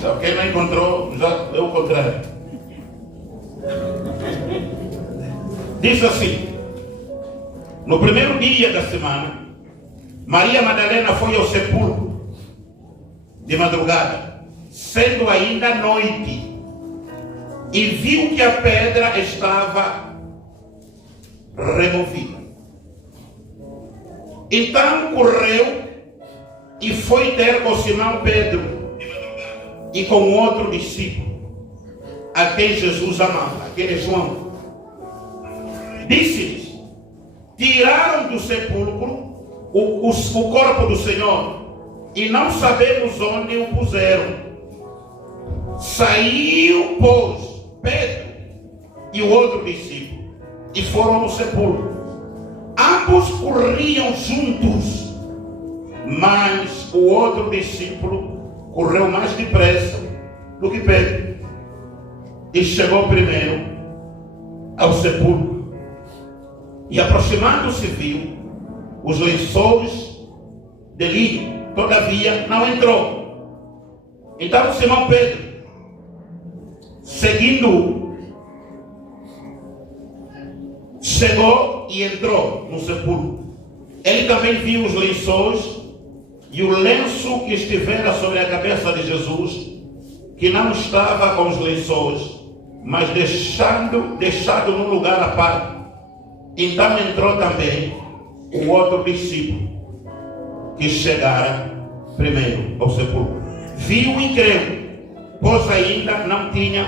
Então, quem não encontrou, já é o contrário. Diz assim: no primeiro dia da semana, Maria Madalena foi ao sepulcro de madrugada, sendo ainda noite, e viu que a pedra estava removida. Então correu e foi ter com Simão Pedro e com outro discípulo, a quem Jesus amava, aquele João. Disse-lhes: tiraram do sepulcro o corpo do Senhor, e não sabemos onde o puseram. Saiu, pois, Pedro e o outro discípulo, e foram ao sepulcro. Ambos corriam juntos, mas o outro discípulo correu mais depressa do que Pedro, e chegou primeiro ao sepulcro. E aproximando-se, viu os lençóis de linho, todavia não entrou. Então Simão Pedro, seguindo, chegou e entrou no sepulcro. Ele também viu os lençóis e o lenço que estivera sobre a cabeça de Jesus, que não estava com os lençóis, mas deixado num lugar à parte. Então entrou também o outro discípulo, que chegara primeiro ao sepulcro. Viu e creu, pois ainda não tinham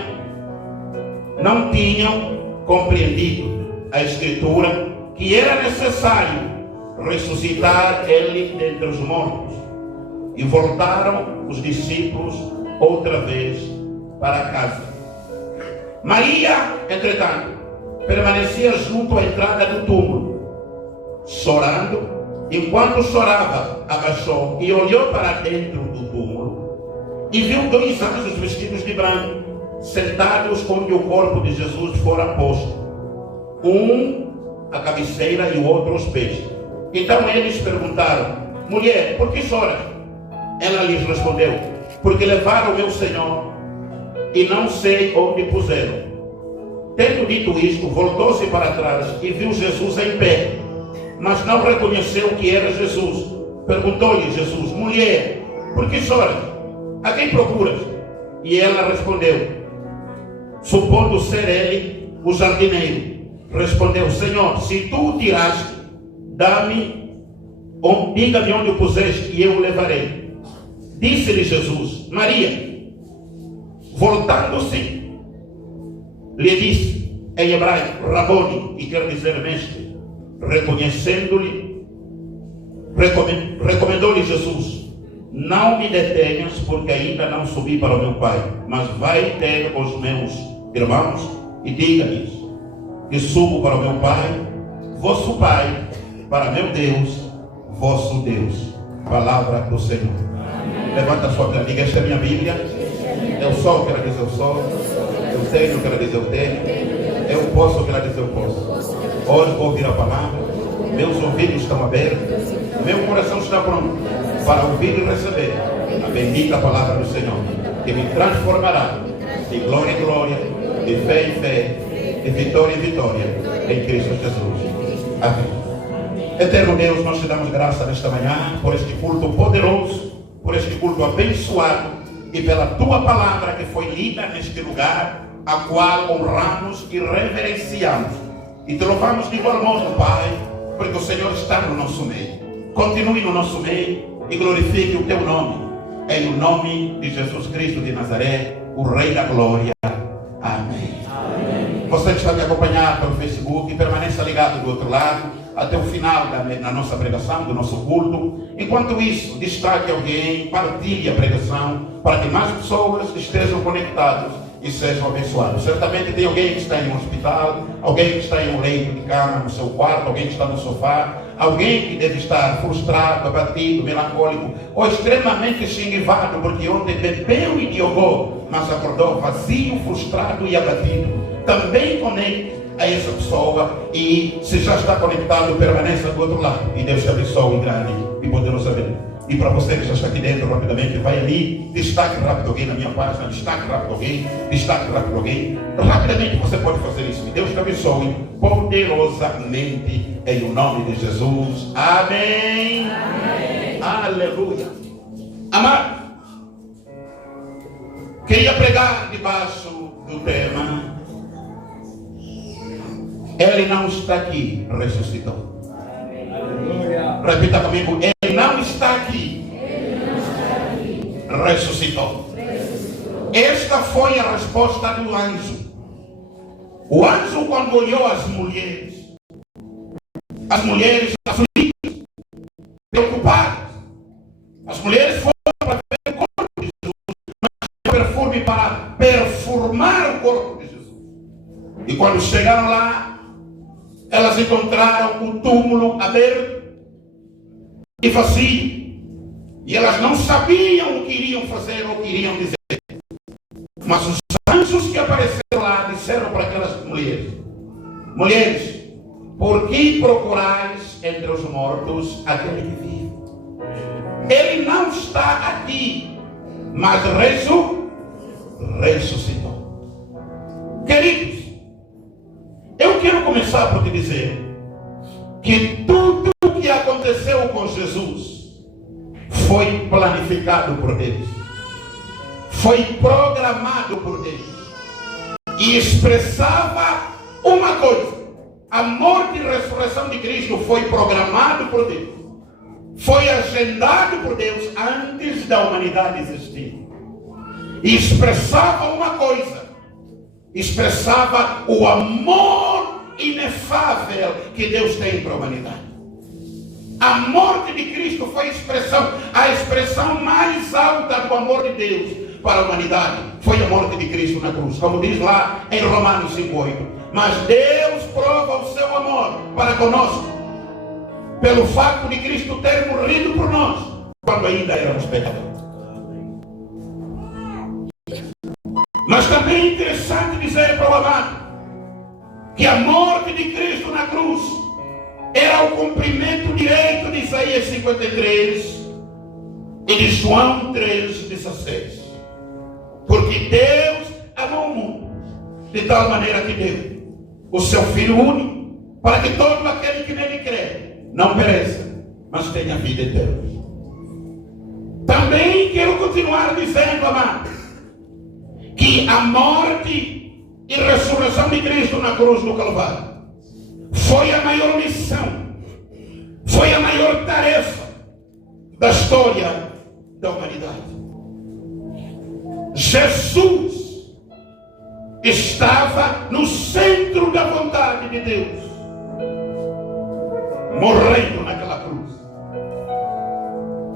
compreendido a Escritura, que era necessário ressuscitar ele dentre os mortos. E voltaram os discípulos outra vez para casa. Maria, entretanto, permanecia junto à entrada do túmulo, chorando. Enquanto chorava, abaixou e olhou para dentro do túmulo e viu dois anjos vestidos de branco, sentados onde o corpo de Jesus fora posto, um à cabeceira e o outro aos pés. Então eles perguntaram: mulher, por que choras? Ela lhes respondeu: porque levaram o meu Senhor e não sei onde puseram. Tendo dito isto, voltou-se para trás e viu Jesus em pé, mas não reconheceu que era Jesus. Perguntou-lhe Jesus: mulher, por que choras? A quem procuras? E ela respondeu, supondo ser ele o jardineiro, respondeu: Senhor, se tu o tiraste, diga-me onde o puseste e eu o levarei. Disse-lhe Jesus: Maria. Voltando-se, lhe disse em hebraico, Raboni, que quer dizer mestre. Reconhecendo-lhe, recomendou-lhe Jesus: não me detenhas, porque ainda não subi para o meu Pai, mas vai ter os meus irmãos e diga-lhes que subo para o meu Pai, vosso Pai, para meu Deus, vosso Deus. Palavra do Senhor. Amém. Levanta a sua Bíblia, diga: esta é a minha Bíblia. Eu sou o que ela diz eu sou. Eu tenho o que ela diz eu tenho. Eu posso o que ela diz eu posso. Hoje vou ouvir a palavra. Meus ouvidos estão abertos. Meu coração está pronto para ouvir e receber a bendita palavra do Senhor, que me transformará de glória em glória, de fé em fé, de vitória em vitória, em Cristo Jesus. Amém. Eterno Deus, nós te damos graça nesta manhã por este culto poderoso, por este culto abençoado e pela tua palavra que foi lida neste lugar, a qual honramos e reverenciamos. E te louvamos de igual modo, Pai, porque o Senhor está no nosso meio. Continue no nosso meio e glorifique o teu nome. Em o nome de Jesus Cristo de Nazaré, o Rei da Glória. Amém. Amém. Você que está me acompanhando pelo Facebook, permaneça ligado do outro lado até o final da nossa pregação, do nosso culto. Enquanto isso, destaque alguém, partilhe a pregação para que mais pessoas estejam conectados e sejam abençoados. Certamente tem alguém que está em um hospital, alguém que está em um leito de cama no seu quarto, alguém que está no sofá, alguém que deve estar frustrado, abatido, melancólico ou extremamente xinguivado porque ontem bebeu e diogou, mas acordou vazio, frustrado e abatido. Também conecte a essa pessoa, e se já está conectado, permaneça do outro lado e Deus te abençoe grande e poderosamente. E para você que já está aqui dentro, rapidamente, vai ali, destaque rápido alguém na minha página, destaque rápido alguém, destaque rápido alguém. Rapidamente você pode fazer isso. Que Deus te abençoe poderosamente em o nome de Jesus. Amém. Amém. Aleluia. Amado, queria pregar debaixo do tema: Ele não está aqui, ressuscitou. Aleluia. Repita comigo: Ele não está aqui, ressuscitou. Esta foi a resposta do anjo. O anjo, quando olhou as mulheres aflitas, preocupadas, as mulheres foram para ver o corpo de Jesus, mas perfume para perfumar o corpo de Jesus. E quando chegaram lá, elas encontraram o túmulo aberto e vazio. E elas não sabiam o que iriam fazer ou o que iriam dizer. Mas os anjos que apareceram lá disseram para aquelas mulheres: mulheres, por que procurais entre os mortos aquele que vive? Ele não está aqui, mas ressuscitou. Queridos, eu quero começar por te dizer que tudo o que aconteceu com Jesus foi planificado por Deus, foi programado por Deus, e expressava uma coisa: a morte e ressurreição de Cristo foi programado por Deus, foi agendado por Deus antes da humanidade existir, e expressava uma coisa, expressava o amor inefável que Deus tem para a humanidade. A morte de Cristo foi a expressão mais alta do amor de Deus para a humanidade. Foi a morte de Cristo na cruz, como diz lá em Romanos 5:8. Mas Deus prova o seu amor para conosco pelo fato de Cristo ter morrido por nós quando ainda éramos pecadores. Mas também é interessante dizer para o amado que a morte de Cristo na cruz era o cumprimento direito de Isaías 53 e de João 3,16. Porque Deus amou o mundo de tal maneira que deu o seu Filho único, para que todo aquele que nele crê não pereça, mas tenha vida eterna. Também quero continuar dizendo, amado, que a morte e ressurreição de Cristo na cruz do Calvário foi a maior missão, foi a maior tarefa da história da humanidade. Jesus estava no centro da vontade de Deus, morrendo naquela cruz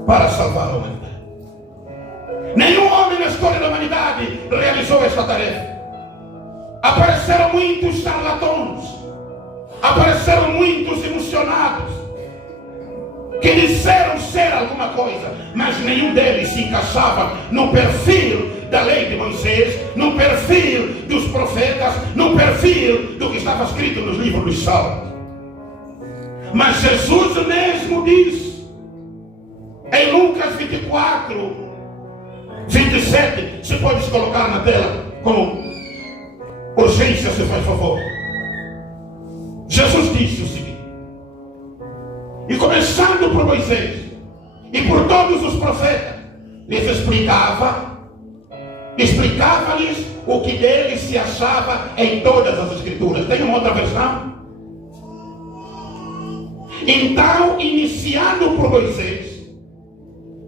para salvar a humanidade. Nenhum homem na história da humanidade realizou esta tarefa. Apareceram muitos charlatões, apareceram muitos emocionados que disseram ser alguma coisa, mas nenhum deles se encaixava no perfil da lei de Moisés, no perfil dos profetas, no perfil do que estava escrito nos livros dos Salmos. Mas Jesus mesmo diz em Lucas 24, 27, você pode colocar na tela com urgência, se faz favor. Jesus disse o seguinte: e começando por Moisés e por todos os profetas, lhes explicava-lhes o que deles se achava em todas as escrituras. Tem uma outra versão? Então, iniciando por Moisés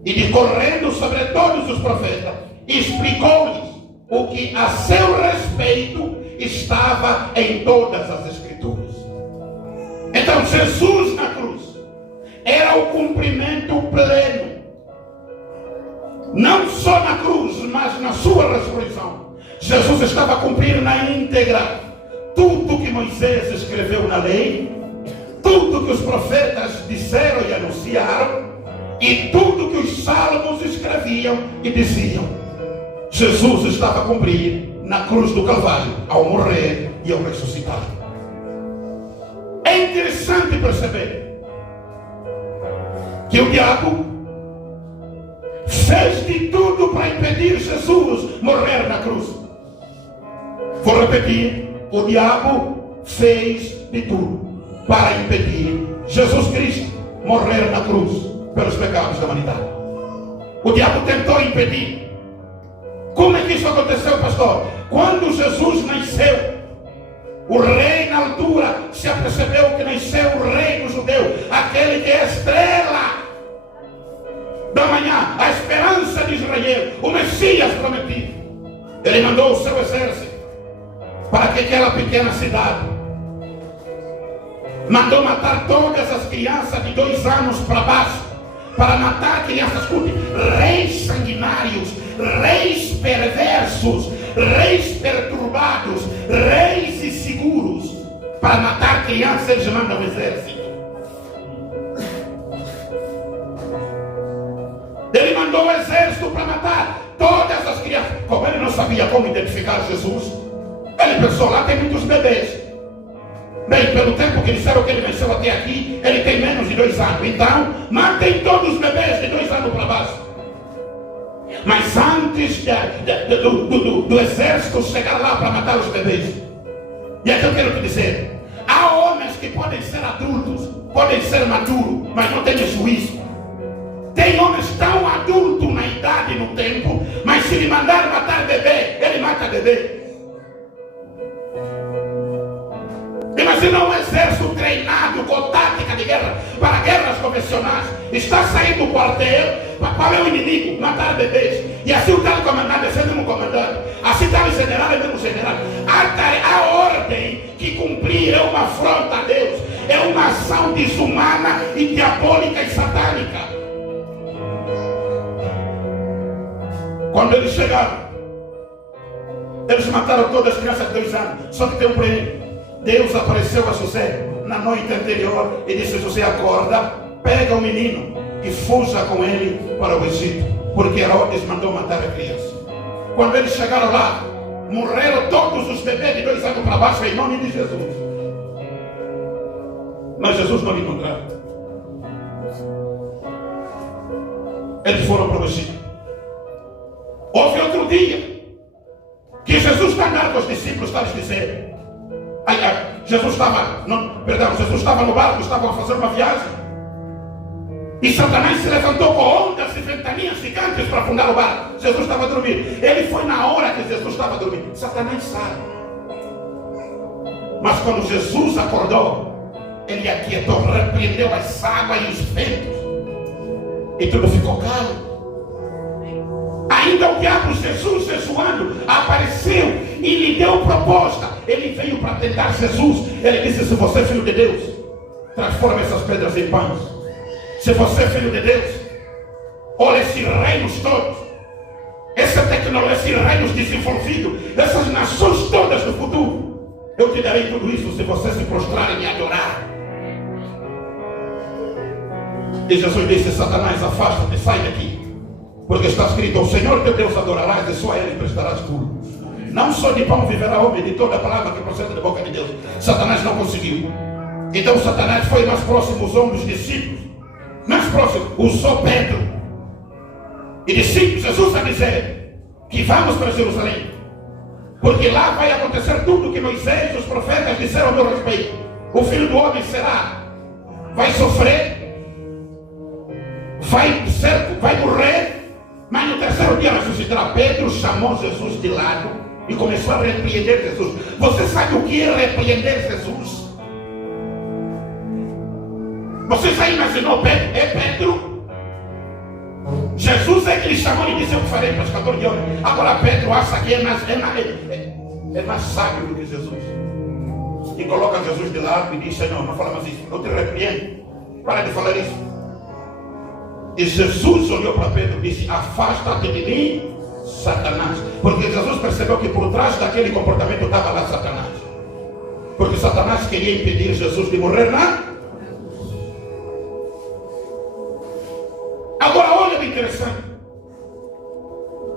e decorrendo sobre todos os profetas, explicou-lhes o que a seu respeito estava em todas as escrituras. Então, Jesus na cruz era o cumprimento pleno, não só na cruz, mas na sua ressurreição. Jesus estava a cumprir na íntegra tudo que Moisés escreveu na lei, tudo que os profetas disseram e anunciaram, e tudo que os salmos escreviam e diziam. Jesus estava a cumprir na cruz do Calvário, ao morrer e ao ressuscitar. É interessante perceber que o diabo fez de tudo para impedir Jesus morrer na cruz. Vou repetir: o diabo fez de tudo para impedir Jesus Cristo morrer na cruz pelos pecados da humanidade. O diabo tentou impedir. Como é que isso aconteceu, pastor? Quando Jesus nasceu, o rei na altura se apercebeu que nasceu o rei do judeu, aquele que é a estrela da manhã, a esperança de Israel, o Messias prometido. Ele mandou o seu exército para que aquela pequena cidade, mandou matar todas as crianças de 2 anos para baixo, para matar crianças, escute, reis sanguinários, reis perversos, reis perturbados, reis inseguros, para matar crianças. Eles mandam o exército. Ele mandou o exército para matar todas as crianças. Como ele não sabia como identificar Jesus, ele pensou: lá tem muitos bebês. Bem, pelo tempo que disseram que ele nasceu até aqui, ele tem menos de 2 anos. Então, matem todos os bebês de 2 anos para baixo. Mas antes do exército chegar lá para matar os bebês, e aqui eu quero te dizer: há homens que podem ser adultos, podem ser maduros, mas não têm juízo. Tem homens tão adultos na idade e no tempo, mas se lhe mandar matar bebê, ele mata bebê. Imagina um exército treinado com tática de guerra para guerras convencionais. Está saindo do quartel para ver o inimigo, matar bebês. E assim o tal comandante é sempre um comandante. Assim tal general é mesmo general. A ordem que cumprir é uma afronta a Deus. É uma ação desumana e diabólica e satânica. Quando eles chegaram, eles mataram todas as crianças de 2 anos. Só que tem um problema. Deus apareceu a José na noite anterior e disse: José, acorda, pega o menino e fuja com ele para o Egito, porque Herodes mandou matar a criança. Quando eles chegaram lá, morreram todos os bebês de 2 anos para baixo em nome de Jesus. Mas Jesus não encontrava. Eles foram para o Egito. Houve outro dia que Jesus está andando com os discípulos, está lhes dizendo: Jesus estava no barco, estavam a fazer uma viagem, e Satanás se levantou com ondas e ventanias gigantes para afundar o barco. Jesus estava dormindo. Ele foi na hora que Jesus estava dormindo. Satanás sabe. Mas quando Jesus acordou, ele aquietou, repreendeu as águas e os ventos, e tudo ficou calmo. Ainda o diabo, Jesus jejuando, apareceu e lhe deu proposta. Ele veio para tentar Jesus. Ele disse: se você é filho de Deus, transforma essas pedras em pães. Se você é filho de Deus, olha esses reinos todos, essa tecnologia, esses reinos desenvolvidos, essas nações todas do futuro, eu te darei tudo isso se você se prostrar e me adorar. E Jesus disse: Satanás, afasta-te, sai daqui. Porque está escrito: o Senhor teu Deus adorarás e só a Ele prestarás culto. Não só de pão viverá o homem, de toda a palavra que procede da boca de Deus. Satanás não conseguiu. Então Satanás foi mais próximo, usou um dos discípulos. Mais próximo, usou Pedro. E disse: Jesus a dizer que vamos para Jerusalém, porque lá vai acontecer tudo que Moisés e os profetas disseram a meu respeito. O Filho do Homem vai sofrer, vai morrer, mas no 3º dia ressuscitará. Pedro chamou Jesus de lado e começou a repreender Jesus. Você sabe o que é repreender Jesus? Você já imaginou? Pedro? Jesus é que lhe chamou e disse: eu farei pescador de homens. Agora Pedro acha que é mais sábio do que Jesus. E coloca Jesus de lado e diz: Senhor, não fala mais isso, eu te repreendo. Para de falar isso. E Jesus olhou para Pedro e disse: afasta-te de mim, Satanás. Porque Jesus percebeu que por trás daquele comportamento estava lá Satanás. Porque Satanás queria impedir Jesus de morrer na... Agora olha o interessante.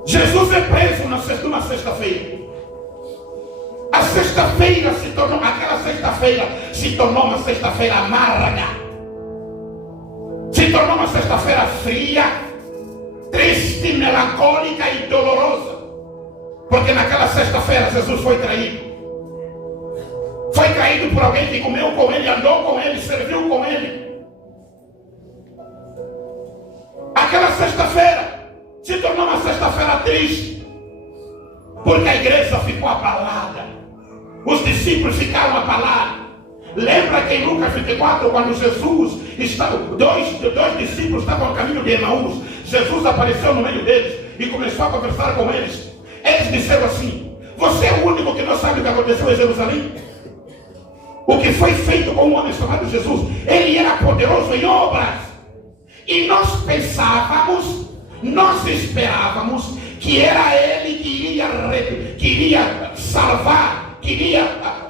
Jesus é preso numa sexta-feira. A sexta-feira se tornou, aquela sexta-feira se tornou uma sexta-feira amarga. Se tornou uma sexta-feira fria. triste, melancólica e dolorosa. Porque naquela sexta-feira Jesus foi traído. Foi traído por alguém que comeu com ele, andou com ele, serviu com ele. Aquela sexta-feira se tornou uma sexta-feira triste, porque a igreja ficou abalada, os discípulos ficaram abalados. Lembra que em Lucas 24, quando Jesus estava, dois discípulos estavam no caminho de Emaús, Jesus apareceu no meio deles e começou a conversar com eles. Eles disseram assim: você é o único que não sabe o que aconteceu em Jerusalém? O que foi feito com um homem chamado Jesus? Ele era poderoso em obras. E nós pensávamos, nós esperávamos que era ele que iria salvar, que iria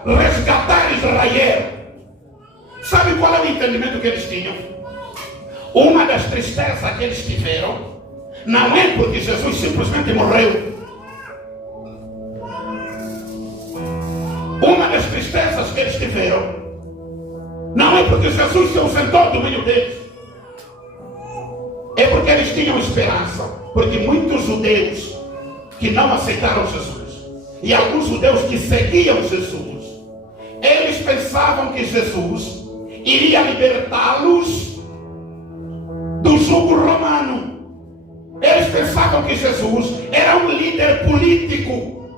resgatar Israel. Sabe qual é o entendimento que eles tinham? Uma das tristezas que eles tiveram não é porque Jesus simplesmente morreu. Uma das tristezas que eles tiveram não é porque Jesus se ausentou do meio deles. É porque eles tinham esperança. Porque muitos judeus que não aceitaram Jesus e alguns judeus que seguiam Jesus, eles pensavam que Jesus iria libertá-los do jugo romano. Eles pensavam que Jesus era um líder político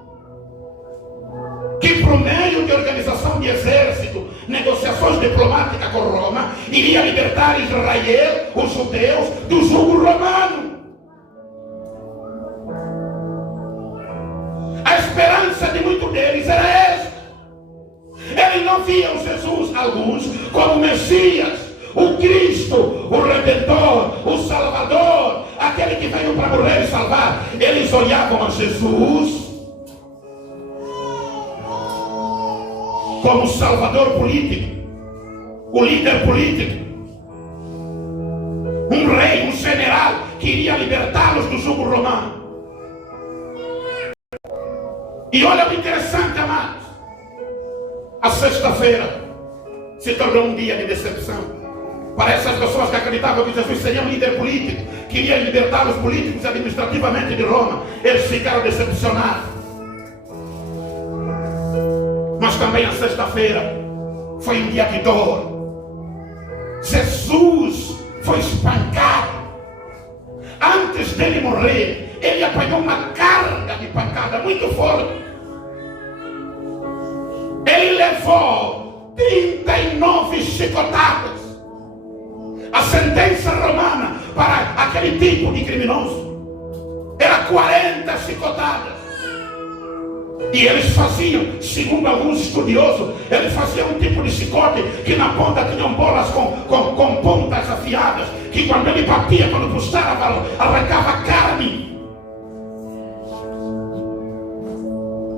que, por meio de organização de exército, negociações diplomáticas com Roma, iria libertar Israel, os judeus, do jugo romano. A esperança de muitos deles era esta. Eles não viam Jesus, alguns, como Messias, o Cristo, o Redentor, o Salvador, aquele que veio para morrer e salvar. Eles olhavam a Jesus como o salvador político, o líder político, um rei, um general que iria libertá-los do jugo romano. E olha o interessante, amados, a sexta-feira se tornou um dia de decepção para essas pessoas que acreditavam que Jesus seria um líder político, que iria libertar os políticos administrativamente de Roma. Eles ficaram decepcionados. Mas também a sexta-feira foi um dia de dor. Jesus foi espancado. Antes dele morrer, ele apanhou uma carga de pancada muito forte. Ele levou 39 chicotadas. A sentença romana para aquele tipo de criminoso era 40 chicotadas. E eles faziam, segundo alguns estudiosos, eles faziam um tipo de chicote que na ponta tinham bolas com pontas afiadas, que quando ele batia, quando puxava, arrancava carne.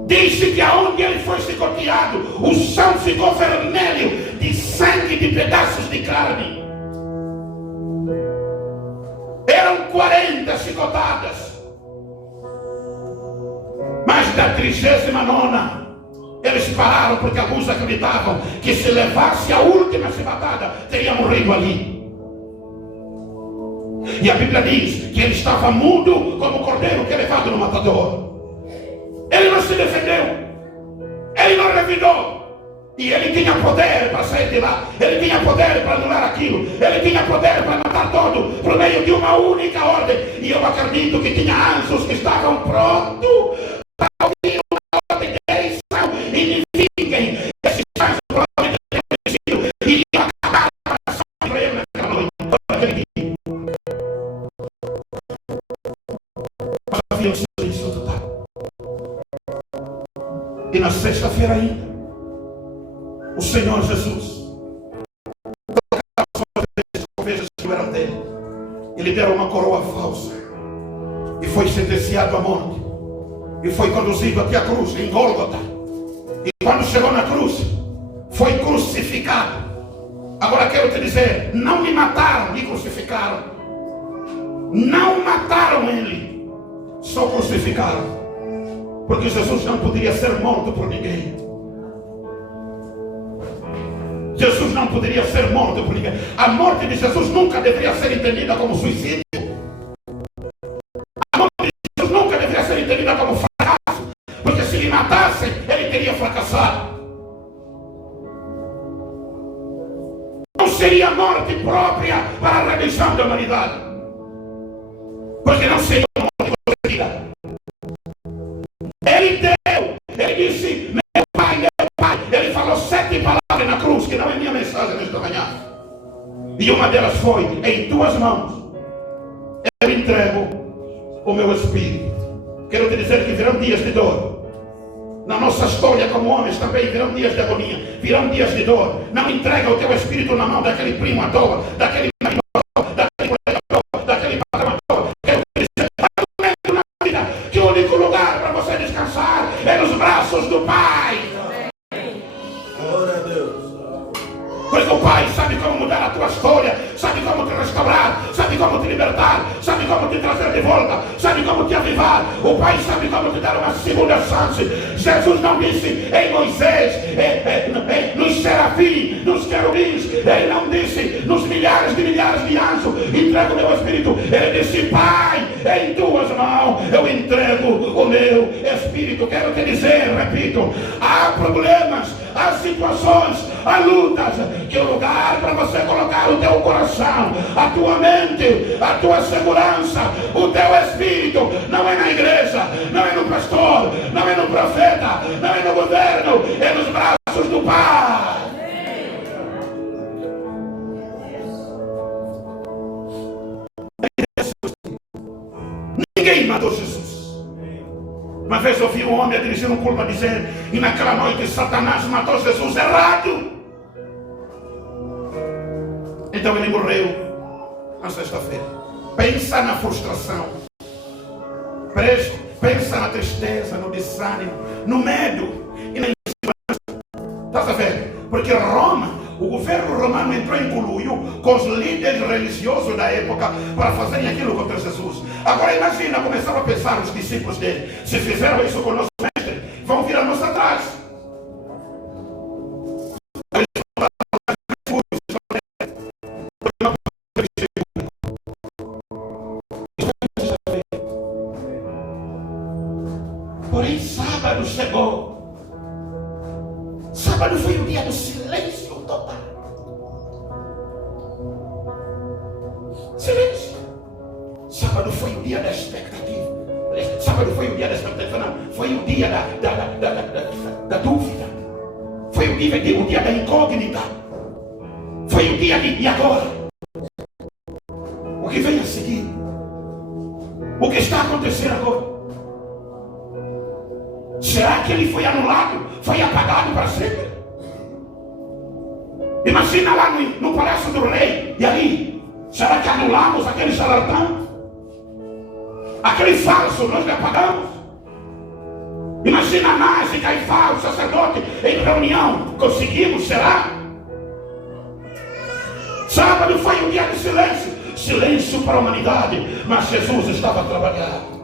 Diz-se que aonde ele foi chicoteado, o chão ficou vermelho de sangue, de pedaços de carne. Eram 40 chicotadas. Mas da 39ª, eles pararam porque alguns acreditavam que se levasse a última chicotada, teria morrido ali. E a Bíblia diz que ele estava mudo como o cordeiro que é levado no matador. Ele não se defendeu, ele não revidou. E ele tinha poder para sair de lá, ele tinha poder para anular aquilo, ele tinha poder para matar todo por meio de uma única ordem. E eu acredito que tinha anjos que estavam prontos para ouvir uma ordem de eleição. E ninguém, esses anjos provavelmente tinham decidido, iriam acabar a nação de Israel naquela noite. Mas havia um silêncio total. E na sexta-feira ainda, o Senhor Jesus que eram dele, ele deram uma coroa falsa e foi sentenciado à morte e foi conduzido até a cruz em Gólgota. E quando chegou na cruz, foi crucificado. Agora quero te dizer, não me mataram, me crucificaram. Não mataram ele, só crucificaram, porque Jesus não poderia ser morto por ninguém. Jesus não poderia ser morto por ninguém. A morte de Jesus nunca deveria ser entendida como suicídio. morte própria para a redenção da humanidade. Porque não seria uma morte conseguida. Ele deu, ele disse, meu pai, ele falou 7 palavras na cruz, que não é minha mensagem nesta manhã. E uma delas foi, em tuas mãos eu entrego o meu espírito. Quero te dizer que virão dias de dor. Na nossa história como homens também virão dias de agonia, virão dias de dor. Não entrega o teu espírito na mão daquele primo à toa, daquele marido à toa, daquele colega à toa, daquele patrão à toa. Quero te dizer, na vida, que o único lugar para você descansar é nos braços do Pai. Glória a Deus. Porque o Pai sabe como mudar a tua história, sabe como te restaurar, sabe como te libertar, sabe como te trazer de volta, sabe como te avivar. O Pai sabe como te dar uma segunda chance. Jesus não disse em Moisés, nos serafins, nos querubins, ele não disse nos milhares de anjos, entrego o meu espírito. Ele disse, Pai, em tuas mãos eu entrego o meu espírito. Quero te dizer, repito, há problemas, há situações, há lutas, que o lugar para você colocar o teu coração, a tua mente, a tua segurança, o teu espírito, não é na igreja, não é no pastor, não é no profeta, não é no governo, é nos braços do Pai. Ninguém matou Jesus. Uma vez ouvi um homem a dirigir um culto a dizer, e naquela noite Satanás matou Jesus errado. Então ele morreu na sexta-feira. Pensa na frustração, pensa na tristeza, no desânimo, no medo e na insegurança. Estás a ver? Porque Roma, o governo romano entrou em conluio com os líderes religiosos da época para fazerem aquilo contra Jesus. Agora imagina, começaram a pensar os discípulos dele, se fizeram isso com o nosso mestre, vão virar-nos atrás. Porém, sábado chegou. Sábado foi o dia do silêncio total. Silêncio. Sábado foi o dia da expectativa. Sábado foi o dia da expectativa, não. Foi o dia da dúvida. Foi o dia da incógnita. Foi o dia de agora. O que vem a seguir? O que está acontecendo agora? Será que ele foi anulado? Foi apagado para sempre? Imagina lá no palácio do rei. E aí? Será que anulamos aquele charlatão? Aquele falso nós lhe apagamos? Imagina Anás e Caifás, o sacerdote, em reunião. Conseguimos, será? Sábado foi um dia de silêncio. Silêncio para a humanidade. Mas Jesus estava trabalhando.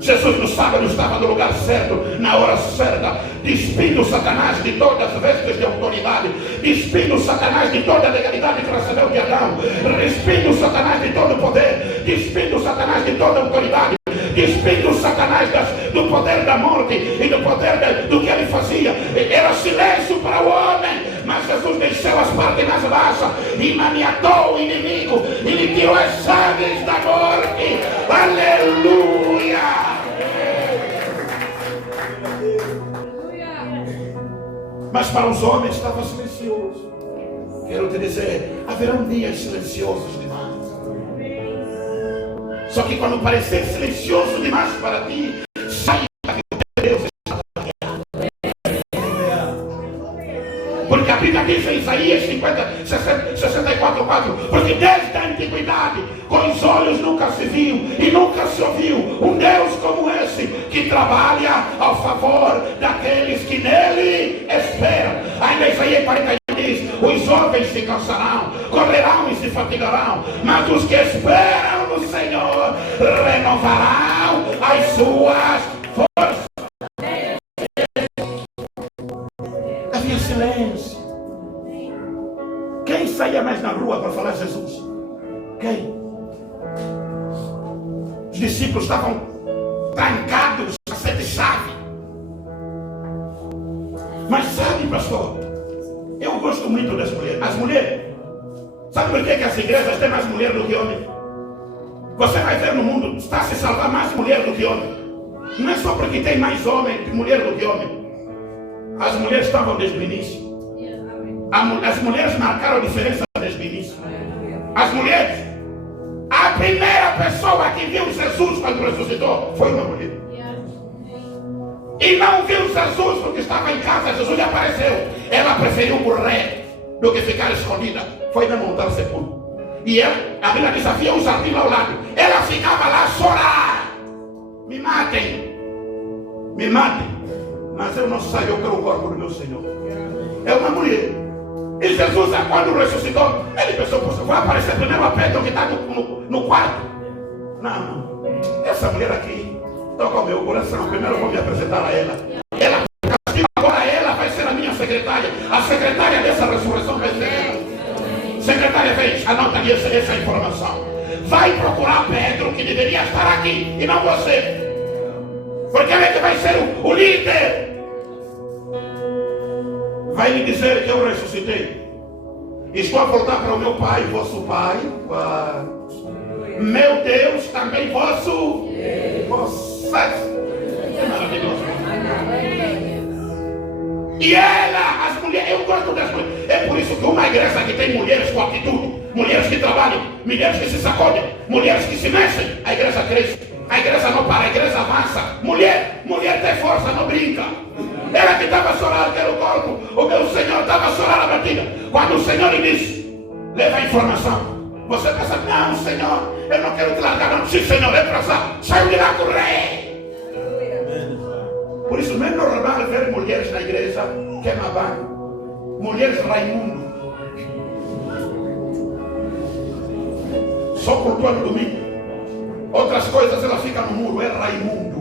Jesus no sábado estava no lugar certo, na hora certa, despindo Satanás de todas as vestes de autoridade, despindo Satanás de toda a legalidade que recebeu de Adão, despindo Satanás de todo o poder, despindo Satanás de toda a autoridade, despindo Satanás do poder da morte e do poder do que ele fazia. Era silêncio para o homem, mas Jesus desceu as partes mais baixas e maniatou o inimigo e lhe tirou as chaves da morte. Aleluia! Mas para os homens estava silencioso. Quero te dizer, haverão dias silenciosos demais. Só que quando parecer silencioso demais para ti, saiba que Deus está trabalhando. Porque a Bíblia diz em Isaías 64:4, porque desde a antiguidade com os olhos nunca se viu e nunca se ouviu um Deus como esse, que trabalha ao favor daqueles que nele esperam. Ainda Isaías 41 diz, os jovens se cansarão, correrão e se fatigarão, mas os que esperam no Senhor renovarão as suas forças. Havia silêncio. Quem saía mais na rua para falar de Jesus? Quem? Os discípulos estavam trancados a 7 chaves. Mas sabe, pastor, eu gosto muito das mulheres. As mulheres, Sabe por que as igrejas têm mais mulher do que homem? Você vai ver no mundo, está se salvar mais mulher do que homem. Não é só porque tem mais homem que mulher do que homem. As mulheres estavam desde o início. As mulheres marcaram a diferença desde o início. As mulheres, a primeira pessoa que viu Jesus quando ressuscitou foi uma mulher. E não viu Jesus porque estava em casa, Jesus lhe apareceu. Ela preferiu morrer do que ficar escondida. Foi mesmo montar o sepulcro. E ela, a Bíblia diz, havia um jardim ao lado. Ela ficava lá a chorar. Me matem. Me matem. Mas eu não saio, eu quero o corpo do meu Senhor. É uma mulher. E Jesus, quando ressuscitou, ele pensou, vai aparecer primeiro a Pedro que está no quarto. Não. Essa mulher aqui toca o meu coração. Primeiro eu vou me apresentar a ela. Ela, agora ela vai ser a minha secretária. A secretária dessa ressurreição vai ser ela. Secretária, vem, anota aqui essa informação. Vai procurar Pedro, que deveria estar aqui, e não você. Porque ele é que vai ser o líder. Vai lhe dizer que eu ressuscitei. Estou a voltar para o meu Pai, vosso Pai. Meu Deus, também vosso. É maravilhoso. E ela, as mulheres, eu gosto das mulheres. É por isso que uma igreja que tem mulheres com atitude, mulheres que trabalham, mulheres que se sacodem, mulheres que se mexem, a igreja cresce. A igreja não para, a igreja avança. Mulher tem força, não brinca. Ela que estava a chorar, que era o corpo, o meu Senhor estava a chorar a batida. Quando o Senhor lhe disse, leva a informação. Você pensa, não, Senhor, eu não quero te largar, não. Sim, Senhor, entra lá, saiu de lá com o rei. Por isso, não é normal ver mulheres na igreja queimar banho. Mulheres Raimundo. Só cultuando domingo. Outras coisas ela fica no muro, é Raimundo.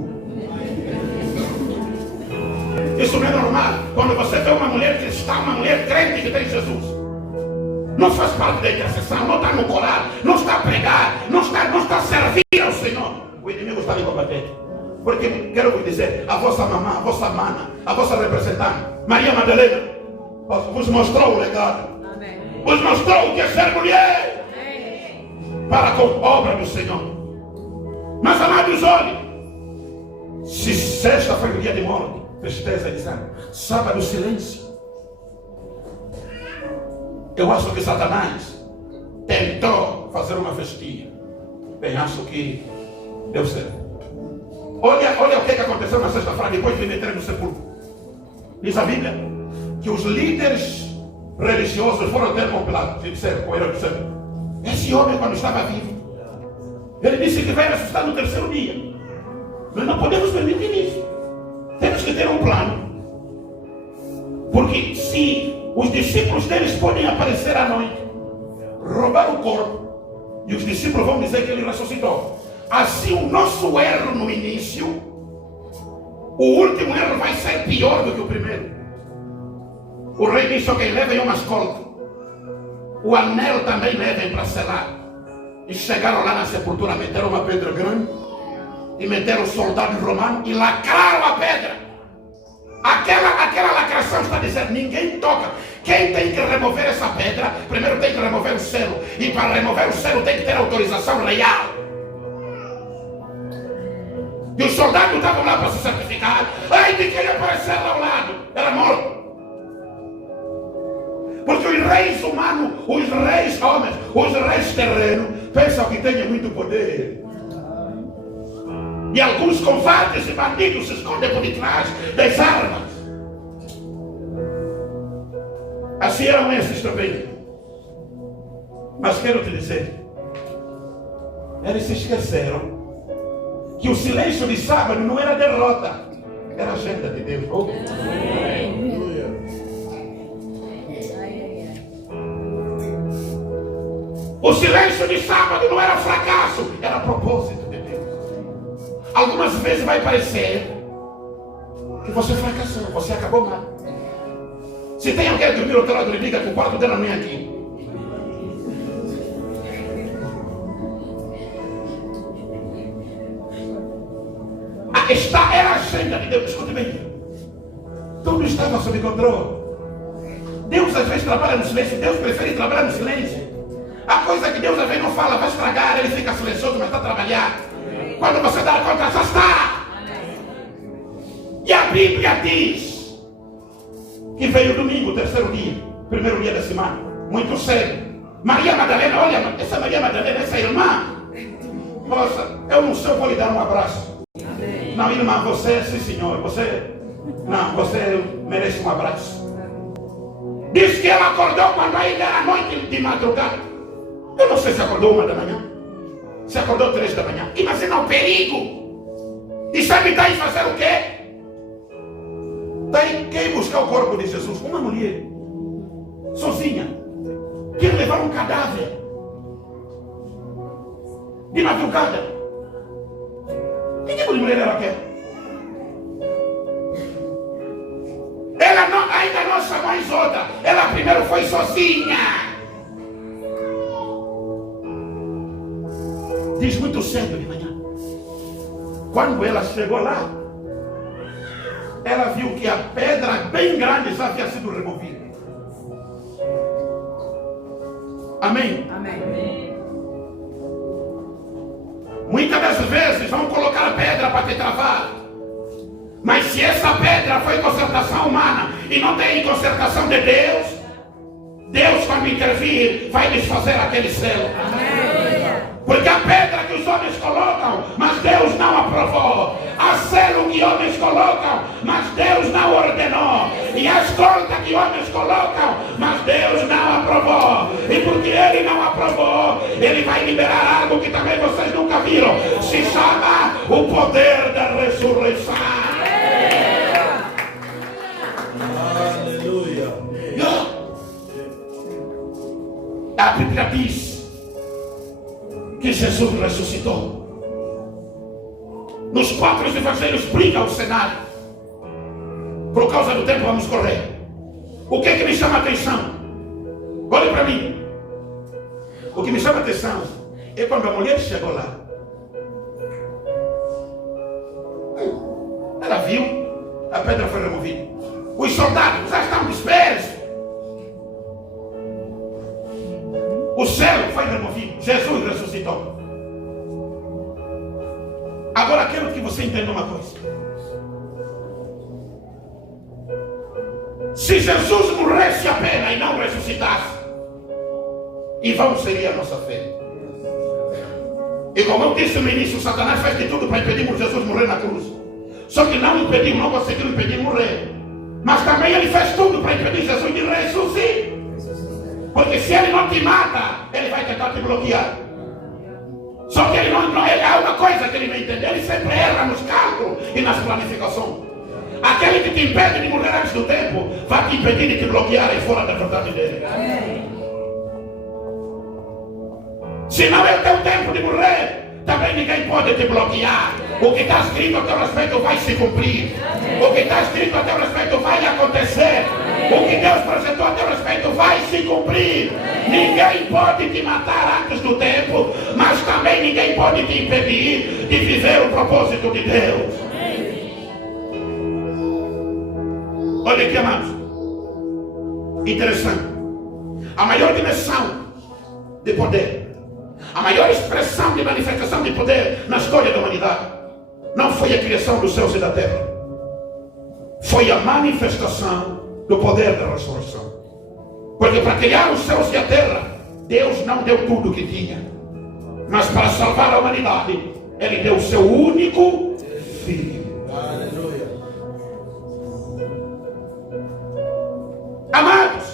Isso não é normal. Quando você vê uma mulher cristã, uma mulher crente que tem Jesus, não faz parte da intercessão, não está no coral, não está a pregar, não está a servir ao Senhor, o inimigo está a lhe combater. Porque quero vos dizer, a vossa mamã, a vossa mana, a vossa representante, Maria Madalena, vos mostrou o legado. Amém. Vos mostrou o que é ser mulher. Amém. Para com a obra do Senhor. Mas amados, olhem, se sexta foi o dia de morte, tristeza de sangue, sábado silêncio. Eu acho que Satanás tentou fazer uma festinha. Bem, acho que deu certo. Olha o que aconteceu na sexta-feira, depois de meterem no sepulcro. Diz a Bíblia que os líderes religiosos foram ter com Pilatos e disseram, esse homem quando estava vivo, ele disse que vai ressuscitar no terceiro dia. Nós não podemos permitir isso. Temos que ter um plano. Porque se os discípulos deles podem aparecer à noite, roubar o corpo, e os discípulos vão dizer que ele ressuscitou. Assim o nosso erro no início, o último erro vai ser pior do que o primeiro. O rei disse, ok, levem uma escolta. O anel também levem para selar. E chegaram lá na sepultura, meteram uma pedra grande, e meteram os soldados romanos e lacraram a pedra. Aquela lacração está dizendo, ninguém toca. Quem tem que remover essa pedra, primeiro tem que remover o selo. E para remover o selo tem que ter autorização real. E os soldados estavam lá para se certificar. Ai, de quem aparecer lá ao lado, era morto. Porque os reis humanos, os reis homens, os reis terrenos, pensam que têm muito poder. E alguns covardes e bandidos se escondem por detrás das armas. Assim eram esses também. Mas quero te dizer, eles se esqueceram que o silêncio de sábado não era derrota, era a agenda de Deus. Oh. O silêncio de sábado não era fracasso, era propósito de Deus. Algumas vezes vai parecer que você fracassou, você acabou mal. Se tem alguém dormir ao teu lado, lhe diga que o quarto dela não é aqui. Esta era a agenda de Deus. Escute bem, tudo estava sob controle. Deus às vezes trabalha no silêncio. Deus prefere trabalhar no silêncio. A coisa que Deus às vezes não fala, vai estragar, ele fica silencioso, mas está a trabalhar. Quando você dá conta, já está. E a Bíblia diz que veio domingo, terceiro dia, primeiro dia da semana, muito cedo. Maria Madalena, olha, essa Maria Madalena, essa irmã, nossa, eu não sei, eu vou lhe dar um abraço. Não, irmã, você, sim senhor, você merece um abraço. Diz que ela acordou quando ainda era noite de madrugada. Eu não sei se acordou 1 da manhã, se acordou 3 da manhã. Imagina o perigo. E sabe daí fazer o quê? Daí quem buscar o corpo de Jesus? Uma mulher, sozinha, que levar um cadáver de madrugada. Que tipo de mulher ela quer? Ela não, ainda não chamou a Isoda. Ela primeiro foi sozinha. Diz muito cedo de manhã. Quando ela chegou lá, ela viu que a pedra bem grande já havia sido removida. Amém? Amém. Muitas das vezes vão colocar a pedra para te travar. Mas se essa pedra foi concertação humana e não tem concertação de Deus, Deus, quando intervir, vai desfazer aquele selo. Porque a pedra que os homens colocam, mas Deus não aprovou. A selo que homens colocam, mas Deus não ordenou. E a escolta que homens colocam, mas Deus não aprovou. E porque Ele não aprovou, Ele vai liberar algo que também vocês nunca viram. Se chama o poder da ressurreição. Aleluia. A Bíblia diz que Jesus ressuscitou. Nos 4 evangelhos brinca o cenário. Por causa do tempo vamos correr. O que me chama a atenção? Olhe para mim. O que me chama a atenção é quando a mulher chegou lá. Ela viu, a pedra foi removida. Os soldados já estão dispersos. O céu foi removido. Jesus ressuscitou. Agora quero que você entenda uma coisa. Se Jesus morresse a pena e não ressuscitasse, em vão seria a nossa fé. E como eu disse no início, Satanás fez de tudo para impedir Jesus morrer na cruz. Só que não impediu, não conseguiu impedir morrer. Mas também ele fez tudo para impedir Jesus de ressuscitar. Porque se ele não te mata, ele vai tentar te bloquear. Só que ele não é uma coisa que ele não entendeu. Ele sempre erra nos cálculos e nas planificações. Aquele que te impede de morrer antes do tempo, vai te impedir de te bloquear e fora da vontade dele. Se não é o teu tempo de morrer, também ninguém pode te bloquear. O que está escrito a teu respeito vai se cumprir. O que está escrito a teu respeito vai acontecer. O que Deus projetou a teu respeito vai se cumprir. Ninguém pode te matar antes do tempo, mas também ninguém pode te impedir de viver o propósito de Deus. Olha aqui, amados. Interessante. A maior dimensão de poder, a maior expressão de manifestação de poder na história da humanidade não foi a criação dos céus e da terra. Foi a manifestação do poder da ressurreição. Porque para criar os céus e a terra, Deus não deu tudo o que tinha. Mas para salvar a humanidade, Ele deu o seu único Filho. Aleluia. Amados,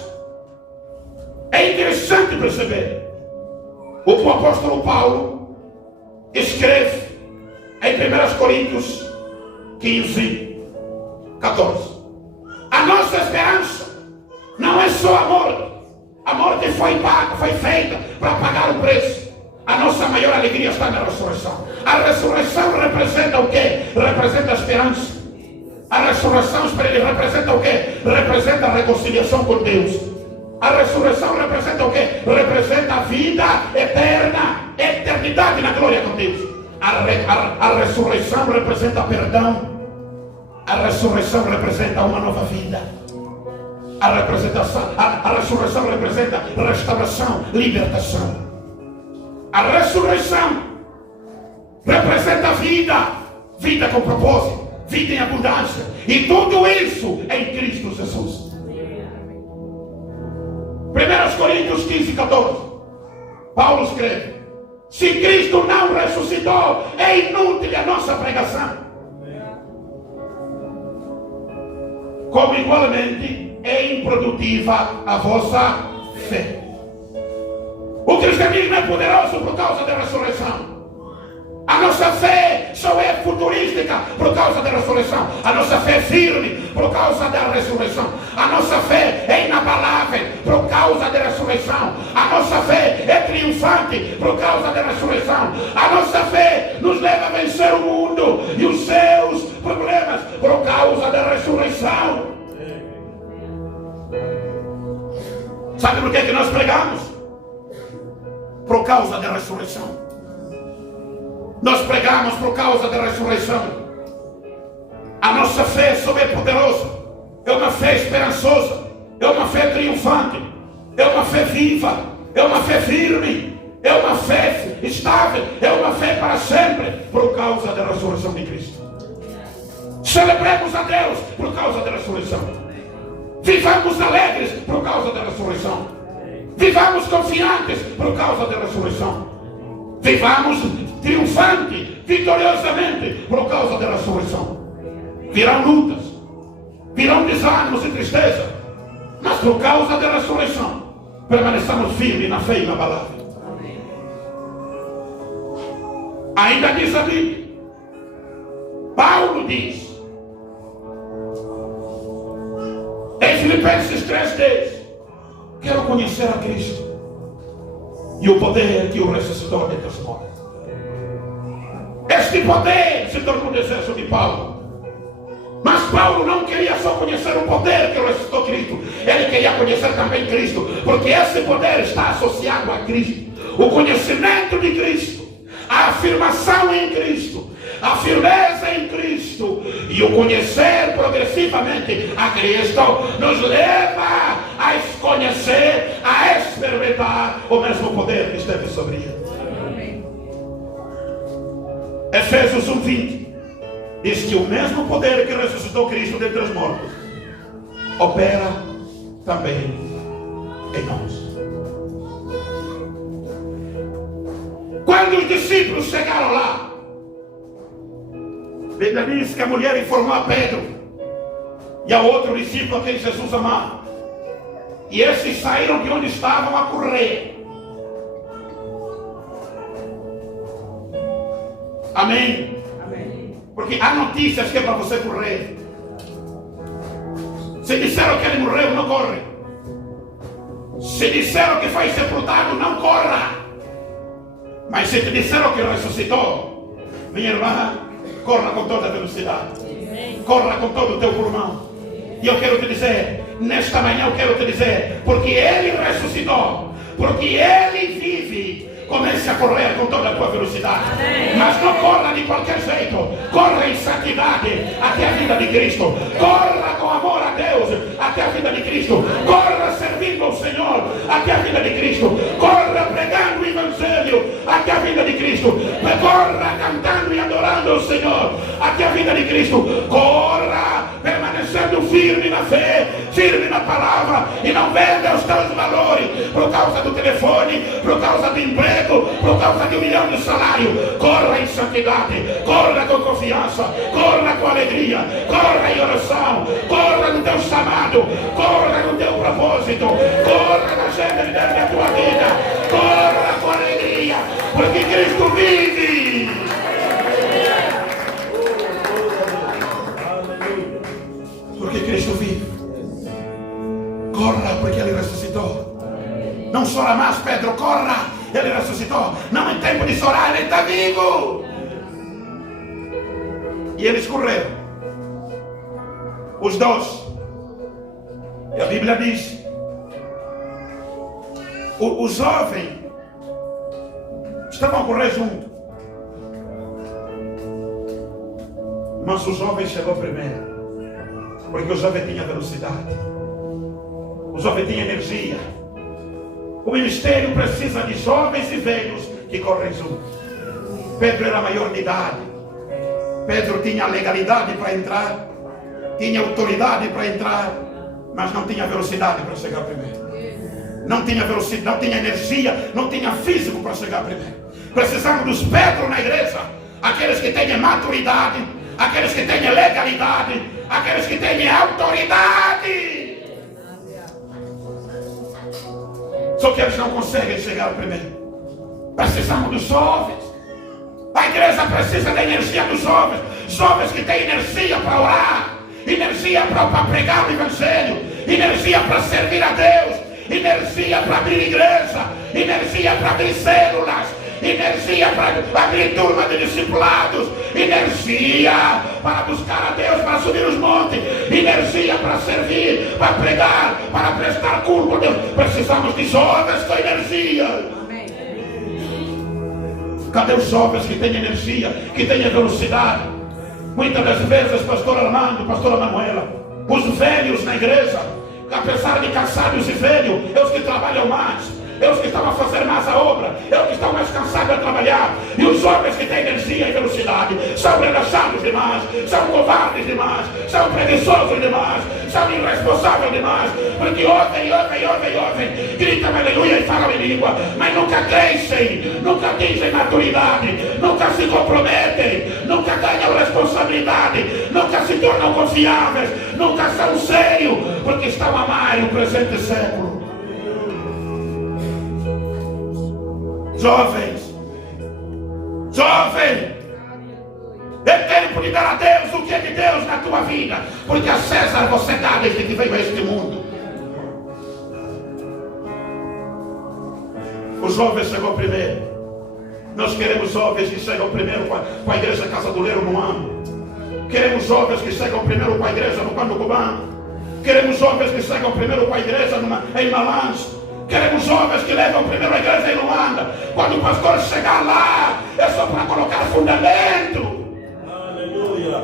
é interessante perceber o que o apóstolo Paulo escreve em 1 Coríntios 15, 14. A nossa esperança não é só a morte. A morte foi paga, foi feita para pagar o preço. A nossa maior alegria está na ressurreição. A ressurreição representa o quê? Representa a esperança. A ressurreição representa o quê? Representa a reconciliação com Deus. A ressurreição representa o quê? Representa a vida eterna, eternidade na glória com Deus. A ressurreição representa perdão. A ressurreição representa uma nova vida. A ressurreição representa restauração, libertação. A ressurreição representa vida, vida com propósito, vida em abundância. E tudo isso em Cristo Jesus. 1 Coríntios 15, 14. Paulo escreve: se Cristo não ressuscitou, é inútil a nossa pregação. Como igualmente é improdutiva a vossa fé. O cristianismo é poderoso por causa da ressurreição. A nossa fé só é futurística por causa da ressurreição. A nossa fé é firme por causa da ressurreição. A nossa fé é inabalável por causa da ressurreição. A nossa fé é triunfante por causa da ressurreição. A nossa fé nos leva a vencer o mundo e os seus problemas por causa da ressurreição. Sabe por que nós pregamos? Por causa da ressurreição. Nós pregamos por causa da ressurreição. A nossa fé só é poderosa. É uma fé esperançosa. É uma fé triunfante. É uma fé viva. É uma fé firme. É uma fé estável. É uma fé para sempre por causa da ressurreição de Cristo. Celebremos a Deus por causa da ressurreição. Vivamos alegres por causa da ressurreição. Vivamos confiantes por causa da ressurreição. Vivamos triunfante, vitoriosamente por causa da ressurreição. Virão lutas, virão desânimos e tristeza, mas por causa da ressurreição permaneçamos firmes na fé inabalável. Ainda diz a Bíblia, Paulo diz em Filipenses 3:10: quero conhecer a Cristo e o poder que o ressuscitou dentre os mortos. Este poder se tornou o desejo de Paulo. Mas Paulo não queria só conhecer o poder que ressuscitou Cristo. Ele queria conhecer também Cristo. Porque esse poder está associado a Cristo. O conhecimento de Cristo. A afirmação em Cristo. A firmeza em Cristo. E o conhecer progressivamente a Cristo nos leva a conhecer, a experimentar o mesmo poder que esteve sobre ele. Efésios 1:20 diz que o mesmo poder que ressuscitou Cristo dentre os mortos opera também em nós. Quando os discípulos chegaram lá, a Bíblia diz que a mulher informou a Pedro e a outro discípulo a quem Jesus amava. E esses saíram de onde estavam a correr. Amém? Amém. Porque há notícias que é para você correr. Se disseram que ele morreu, não corre. Se disseram que foi sepultado, não corra. Mas se te disseram que ressuscitou, minha irmã, corra com toda a velocidade. Corra com todo o teu pulmão. E eu quero te dizer, nesta manhã eu quero te dizer, porque ele ressuscitou, porque ele vive, comece a correr com toda a tua velocidade. Mas não corra de qualquer jeito. Corra em santidade até a vida de Cristo. Corra com amor a Deus até a vida de Cristo. Corra servindo ao Senhor até a vida de Cristo. Corra pregando o Evangelho até a vida de Cristo. Corra cantando e adorando ao Senhor até a vida de Cristo. Corra permanecendo firme na fé, firme na palavra, e não venda os teus valores por causa do telefone, por causa do emprego, por causa de 1 milhão de salário. Corra em santidade, corra com confiança, corra com alegria, corra em oração, corra no teu chamado, corra no teu propósito, corra na genialidade da tua vida, corra com alegria, porque Cristo vive. Porque Cristo vive. Corra, porque ele ressuscitou. Não chora mais, Pedro, corra, ele ressuscitou. Não é tempo de chorar, ele está vivo. E eles correram, os dois. E a Bíblia diz, o jovem estavam a correr junto, mas o jovem chegou primeiro, porque o jovem tinha velocidade, o jovem tinha energia. O ministério precisa de jovens e velhos que correm juntos. Pedro era maior de idade. Pedro tinha legalidade para entrar, tinha autoridade para entrar, mas não tinha velocidade para chegar primeiro. Não tinha velocidade, não tinha energia, não tinha físico para chegar primeiro. Precisamos dos Pedro na igreja. Aqueles que têm maturidade, aqueles que têm legalidade, aqueles que têm autoridade. Só que eles não conseguem chegar primeiro. Precisamos dos jovens. A igreja precisa da energia dos jovens. Jovens que têm energia para orar, energia para pregar o evangelho, energia para servir a Deus, energia para abrir igreja, energia para abrir células, energia para abrir turma de discipulados, energia para buscar a Deus, para subir os montes, energia para servir, para pregar, para prestar culto a Deus. Precisamos de jovens com energia. Cadê os jovens que têm energia, que têm velocidade? Muitas das vezes, pastor Armando, pastora Manuela, os velhos na igreja, apesar de cansados e velhos, é os que trabalham mais, é os que estão a fazer mais a obra, é os que estão mais cansados a trabalhar. E os jovens que têm energia e velocidade são relaxados demais, são covardes demais, são preguiçosos demais, são irresponsáveis demais, porque ouvem, gritam aleluia e falam em língua, mas nunca crescem, nunca atingem maturidade, nunca se comprometem, nunca ganham responsabilidade, nunca se tornam confiáveis, nunca são sérios, porque estão a amar o presente século. Jovens, é tempo de dar a Deus o que é de Deus na tua vida, porque a César você dá desde que veio a este mundo. O jovem chegou primeiro. Nós queremos jovens que chegam primeiro com a igreja Casa do Leiro no ano. Queremos jovens que chegam primeiro com a igreja no Campo Cubano. Queremos jovens que chegam primeiro com a igreja em Malange. Queremos jovens que levam primeiro a igreja em Luanda. Quando o pastor chegar lá, é só para colocar fundamento. Aleluia.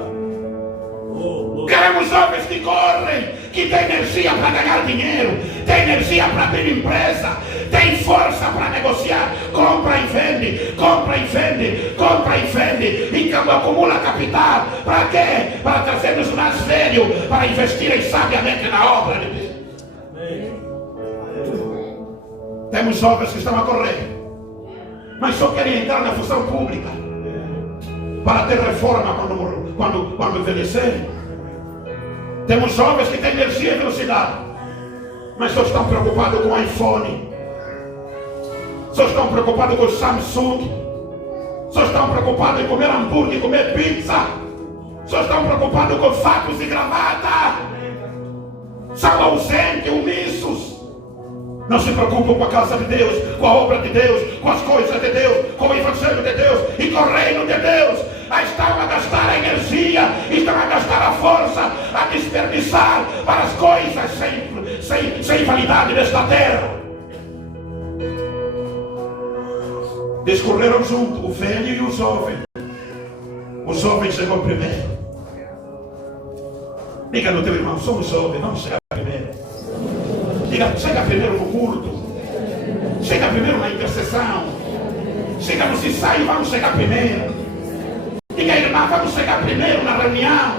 Queremos jovens que correm, que têm energia para ganhar dinheiro, têm energia para abrir empresa, têm força para negociar. Compra e vende, compra e vende, compra e vende. E acumula capital. Para quê? Para trazermos mais velho, para investirem sabiamente na obra de Deus. Temos jovens que estão a correr, mas só querem entrar na função pública para ter reforma quando envelhecerem. Temos jovens que têm energia e velocidade, mas só estão preocupados com o iPhone, só estão preocupados com o Samsung, só estão preocupados em comer hambúrguer e comer pizza, só estão preocupados com fatos e gravata, são ausentes, omissos. Não se preocupam com a casa de Deus, com a obra de Deus, com as coisas de Deus, com o evangelho de Deus e com o reino de Deus. Estão a gastar a energia, estão a gastar a força, a desperdiçar para as coisas sem validade desta terra. Discorreram junto, o velho e o jovem. O jovem chegou primeiro. Diga no teu irmão, somos jovens, vamos chegar primeiro. Diga, chega primeiro no culto, chega primeiro na intercessão, chega nos ensaios, vamos chegar primeiro. Diga, irmã, vamos chegar primeiro na reunião.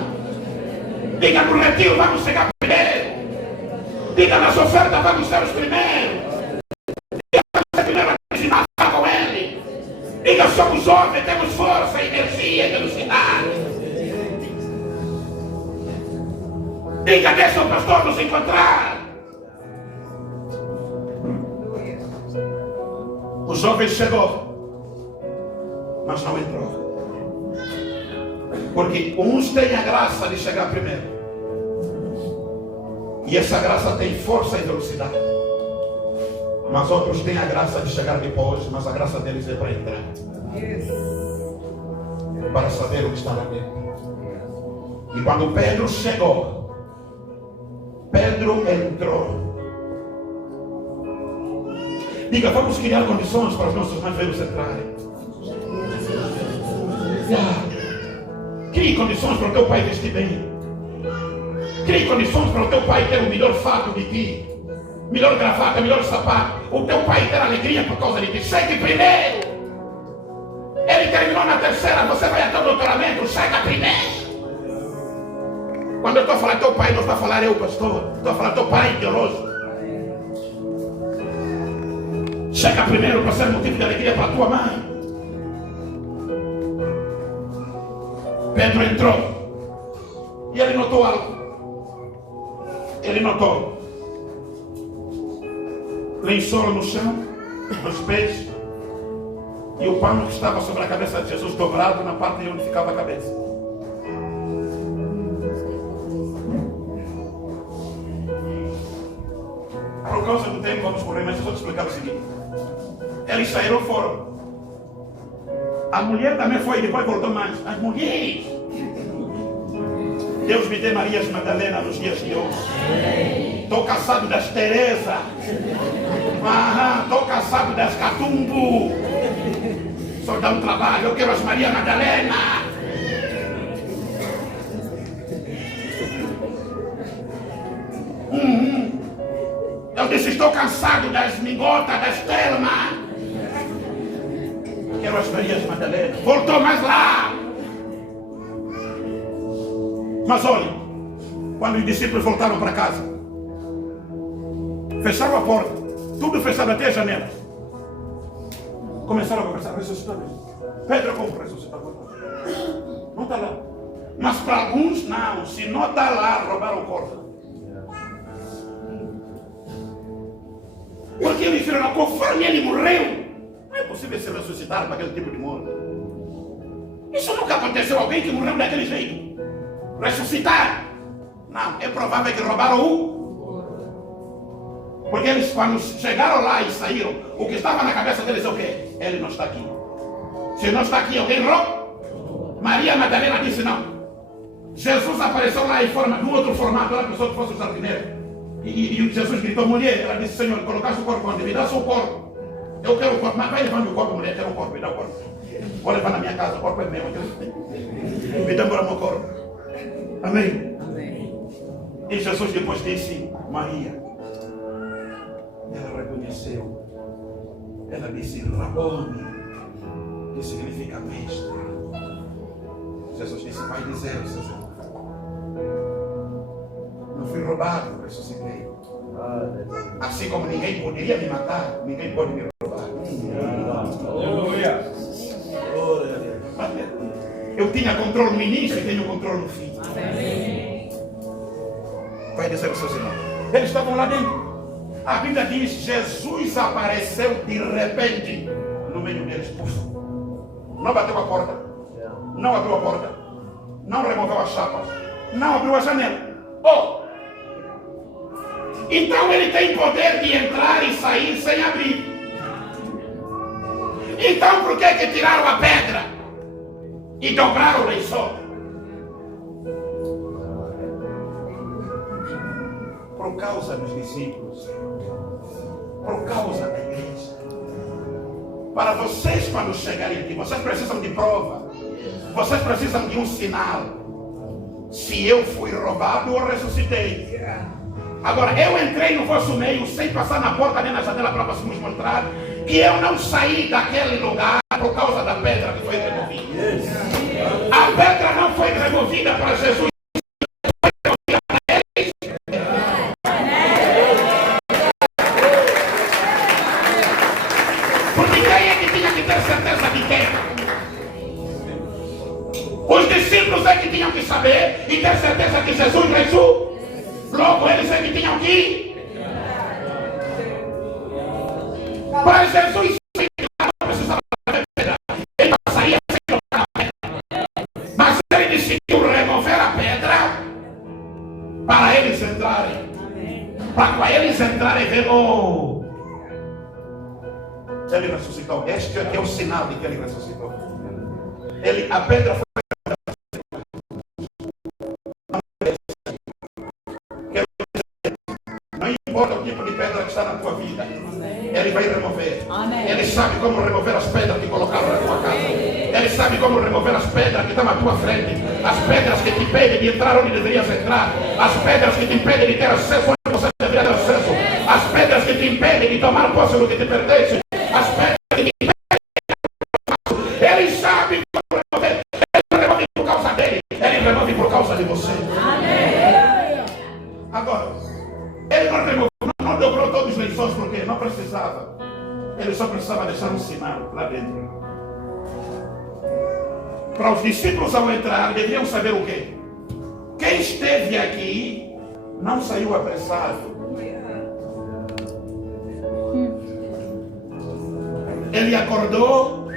Diga, no retiro, vamos chegar primeiro. Diga, nas ofertas, vamos ser os primeiros. Diga, vamos ser primeiro a ensinar com ele. Diga, somos jovens, temos força, energia e velocidade. Diga, deixa o pastor nos encontrar. O jovem chegou, mas não entrou. Porque uns têm a graça de chegar primeiro, e essa graça tem força e velocidade. Mas outros têm a graça de chegar depois, mas a graça deles é para entrar, para saber o que está lá dentro. E quando Pedro chegou, Pedro entrou. Diga, vamos criar condições para os nossos mais velhos entrarem. Crie condições para o teu pai vestir bem. Crie condições para o teu pai ter o melhor fato de ti, melhor gravata, melhor sapato. O teu pai ter alegria por causa de ti. Chegue primeiro. terminou na terceira, você vai até o doutoramento, chega primeiro. Quando eu estou a falar teu pai, não estou a falar eu, pastor. Estou a falar teu pai ideológico. Chega primeiro para ser motivo de alegria para a tua mãe. Pedro entrou e ele notou algo. Ele notou lençol no chão, nos pés, e o pano que estava sobre a cabeça de Jesus dobrado na parte onde ficava a cabeça. Por causa do tempo vamos correr, mas eu vou te explicar o seguinte. Eles saíram fora. A mulher também foi e depois voltou mais. As mulheres. Deus me dê Marias Madalena nos dias de hoje. Estou cansado das Teresa. Estou cansado das Catumbo. Só dá um trabalho. Eu quero as Maria Madalena. Eu disse, estou cansado das Mingotas, das Telma. Quero as Marias Madalena. Voltou mais lá. Mas olha, quando os discípulos voltaram para casa, fecharam a porta, tudo fechado até a janela. Começaram a conversar, ressuscitador. Pedro, como ressuscitador? Não está lá. Mas para alguns, não. Se não está lá, roubaram o corpo. Porque eles viram, conforme ele morreu, não é possível se ressuscitar para aquele tipo de morte. Isso nunca aconteceu. Alguém que morreu daquele jeito ressuscitar. Não, é provável que roubaram o. Porque eles, quando chegaram lá e saíram, o que estava na cabeça deles é o quê? Ele não está aqui. Se não está aqui, alguém roubou. Maria Madalena disse não. Jesus apareceu lá em forma, de um outro formato, ela pensou que fosse o jardineiro. E Jesus gritou, mulher, ela disse, Senhor, colocaste o corpo onde? Me dá só o corpo. Eu quero o corpo, mas vai levar meu corpo, mulher, quero o corpo, me dá o corpo. Vou levar na minha casa, o corpo é meu. Me dá embora meu corpo. Amém? Amém. E Jesus depois disse, Maria. Ela reconheceu. Ela disse, Rabone, que significa mestre. Jesus disse, vai dizer aos seus irmãos. Não fui roubado, ressuscitei. Assim como ninguém poderia me matar, ninguém pode me roubar. Aleluia. Eu tinha controle no início e tenho controle no fim. Vai dizer aos seus irmãos. Eles estavam lá dentro. A Bíblia diz, Jesus apareceu de repente no meio deles. Puf. Não bateu a porta. Não abriu a porta. Não removeu as chapas. Não abriu a janela. Então ele tem poder de entrar e sair sem abrir. Então por que tiraram a pedra e dobraram o lençol? Por causa dos discípulos. Por causa da igreja. Para vocês, quando chegarem aqui, vocês precisam de prova. Vocês precisam de um sinal. Se eu fui roubado ou ressuscitei. Agora, eu entrei no vosso meio sem passar na porta nem na janela para vocês mostrar que eu não saí daquele lugar por causa da pedra que foi removida. A pedra não foi removida para Jesus. Porque quem é que tinha que ter certeza de quem? Os discípulos é que tinham que saber e ter certeza que Jesus ressuscitou. Logo eles é que tinham que ir. Mas Jesus não precisava da pedra. Ele saía sem tocar a pedra. Mas ele decidiu remover a pedra para eles entrarem. Para eles entrarem e ver, ele ressuscitou. Este é o sinal de que ele ressuscitou. A pedra foi. Não importa o tipo de pedra que está na tua vida, ele vai remover. Ele sabe como remover as pedras que colocaram na tua casa. Ele sabe como remover as pedras que estão à tua frente. As pedras que te impedem de entrar onde deverias entrar. As pedras que te impedem de ter acesso onde você deveria ter acesso. As pedras que te impedem de tomar posse do que te pertence. As pedras que te impedem. Ele sabe precisava deixar um sinal lá dentro. Para os discípulos ao entrar, deveriam saber o quê? Quem esteve aqui não saiu apressado. Ele acordou.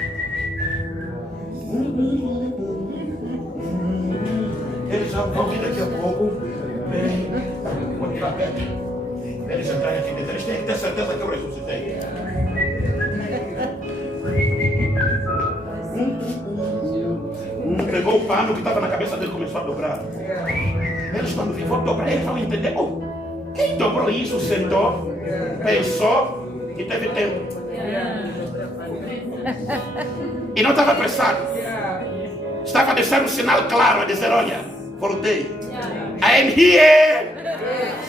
Eles já vão vir daqui a pouco. Vou tirar perto. Eles entrarem aqui dentro. Eles têm que ter certeza que eu ressuscitei. Pegou o pano que estava na cabeça dele e começou a dobrar. Eles quando vão dobrar, eles vão entender. Oh, quem dobrou isso, sentou, pensou e teve tempo. E não estava apressado. Estava a deixar um sinal claro, a dizer, olha, voltei. I am here.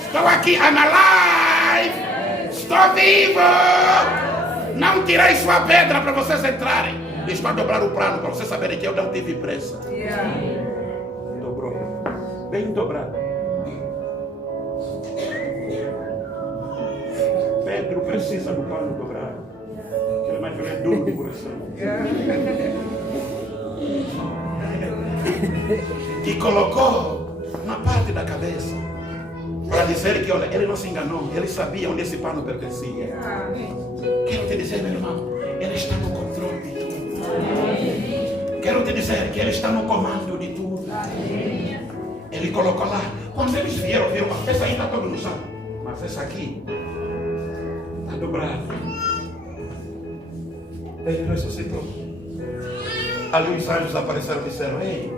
Estou aqui, I'm alive. Estou vivo. Não tirei sua pedra para vocês entrarem. Estou a dobrar o plano para vocês saberem que eu não tive pressa. Dobrou. Bem dobrado. Pedro precisa do plano dobrado. Aquele mais velho é duro do coração. E colocou na parte da cabeça para dizer que, olha, ele não se enganou. Ele sabia onde esse pano pertencia. Quero te dizer, meu irmão, ele está no controle de tudo. Quero te dizer que ele está no comando de tudo. Ele colocou lá. Quando eles vieram, essa aí está todo no chão. Mas essa aqui está dobrada. Ele ressuscitou. Ali os anjos apareceram e disseram, ei,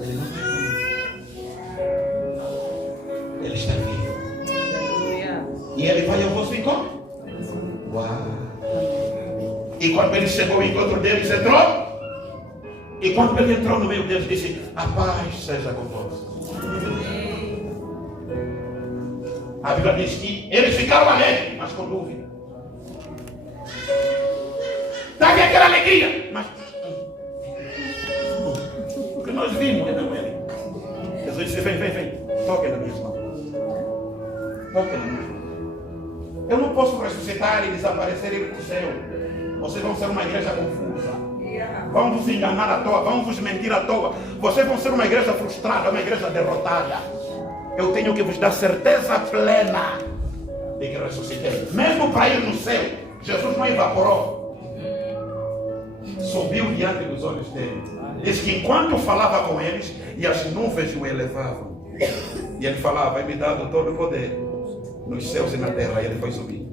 ele não está vivo. Ele está vivo. E ele vai ao vosso encontro. Uau! E quando ele chegou ao encontro deles, entrou. E quando ele entrou no meio deles, disse, a paz seja convosco. A Bíblia diz que eles ficaram alegres, mas com dúvida. Dá-me aquela alegria, mas o que nós vimos é não ele. Jesus disse, vem, toque na minha mão. Toque na minha mão. Eu não posso ressuscitar e desaparecer e ir para o céu. Vocês vão ser uma igreja confusa. Vão vos enganar à toa, vão vos mentir à toa. Vocês vão ser uma igreja frustrada, uma igreja derrotada. Eu tenho que vos dar certeza plena de que ressuscitei. Mesmo para ir no céu, Jesus não evaporou. Subiu diante dos olhos dele. Diz que enquanto falava com eles, e as nuvens o elevavam. E ele falava, vai me dado todo o poder nos céus e na terra. E ele foi subir.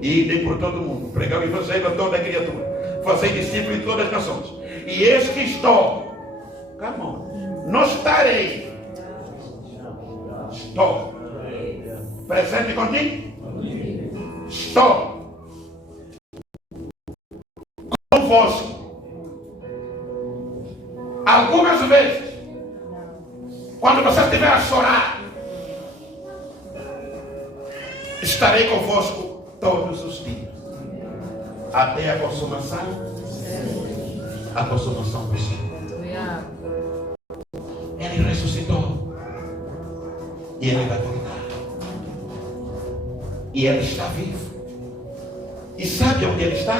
E idem por todo o mundo, pregar o evangelho a toda a criatura, fazer discípulos de todas as nações. E eis que estou, come on, não estarei, estou presente contigo, estou convosco. Algumas vezes, quando você estiver a chorar, estarei convosco todos os dias, até a consumação possível. Ele ressuscitou e ele vai voltar. E ele está vivo. E sabe onde ele está?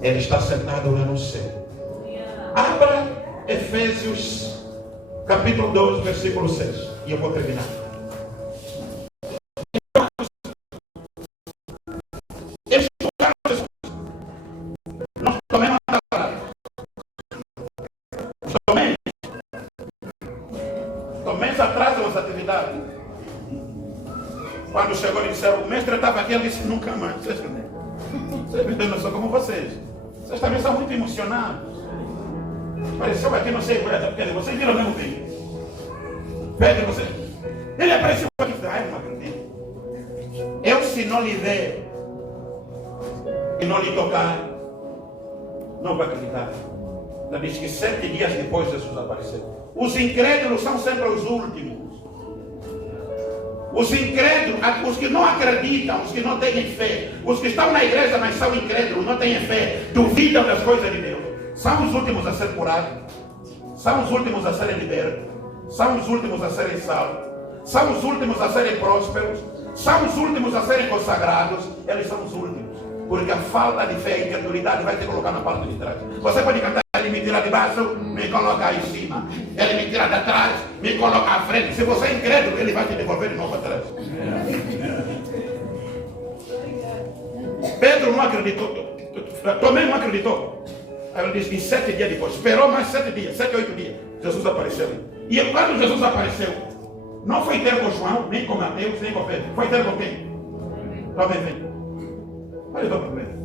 Ele está sentado lá no céu. Abra Efésios capítulo 12, versículo 6. E eu vou terminar. Quando chegou e disseram, o mestre estava aqui, ele disse, nunca mais. Vocês não são como vocês. Vocês também são muito emocionados. Apareceu aqui, não sei, Pedro, vocês viram o mesmo vídeo? Pedro, você. Ele apareceu aqui, não acredito. Eu, se não lhe ver e não lhe tocar, não vai acreditar. Ela diz que 7 dias depois Jesus apareceu. Os incrédulos são sempre os últimos. Os incrédulos, os que não acreditam, os que não têm fé, os que estão na igreja, mas são incrédulos, não têm fé, duvidam das coisas de Deus, são os últimos a ser curados, são os últimos a serem libertos, são os últimos a serem salvos, são os últimos a serem prósperos, são os últimos a serem consagrados, eles são os últimos. Porque a falta de fé e incredulidade vai te colocar na parte de trás. Você pode cantar, ele me tira de baixo, me coloca aí em cima. Ele me tira de trás, me coloca à frente. Se você é incrédulo, ele vai te devolver de novo atrás. Pedro não acreditou. Tomé não acreditou. Aí ele disse, em 7 dias depois. Esperou mais 7 dias, 7, 8 dias. Jesus apareceu. E quando Jesus apareceu, não foi ter com João, nem com Mateus, nem com Pedro. Foi ter com quem? Também vem. Olha para primeiro.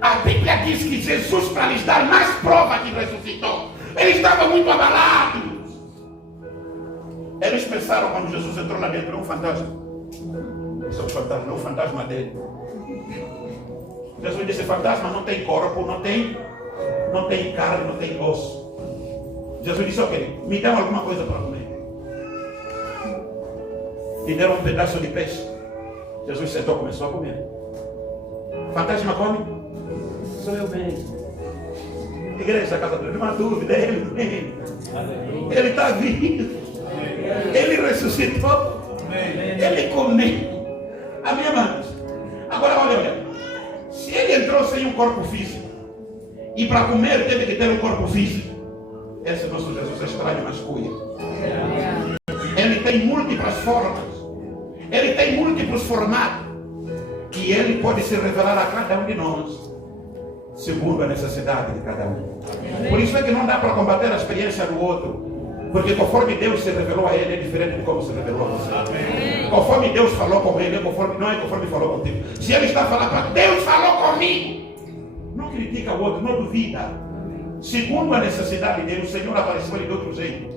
A Bíblia diz que Jesus, para lhes dar mais prova que ressuscitou, eles estavam muito abalados. Eles pensaram quando Jesus entrou lá dentro, é um fantasma. Esse é um fantasma, é o fantasma dele. Jesus disse, fantasma não tem corpo, não tem carne, não tem osso. Jesus disse, ok, me dão alguma coisa para comer. E deram um pedaço de peixe. Jesus sentou e começou a comer. Fantasma come? Sou eu mesmo. Igreja, casa dele, uma dúvida, é ele mesmo. Ele está vivo. Ele ressuscitou. Ele comeu. Amém, amados? Agora olha. Se ele entrou sem um corpo físico, e para comer teve que ter um corpo físico, esse nosso Jesus é estranho, mas cuia. Ele tem múltiplas formas, ele tem múltiplos formatos, e ele pode se revelar a cada um de nós, segundo a necessidade de cada um. Por isso é que não dá para combater a experiência do outro, porque conforme Deus se revelou a ele, é diferente de como se revelou a você. Amém. Conforme Deus falou com ele, não é conforme falou contigo. Se ele está falando para Deus falou comigo, não critica o outro, não duvida. Segundo a necessidade dele, o Senhor apareceu ele de outro jeito.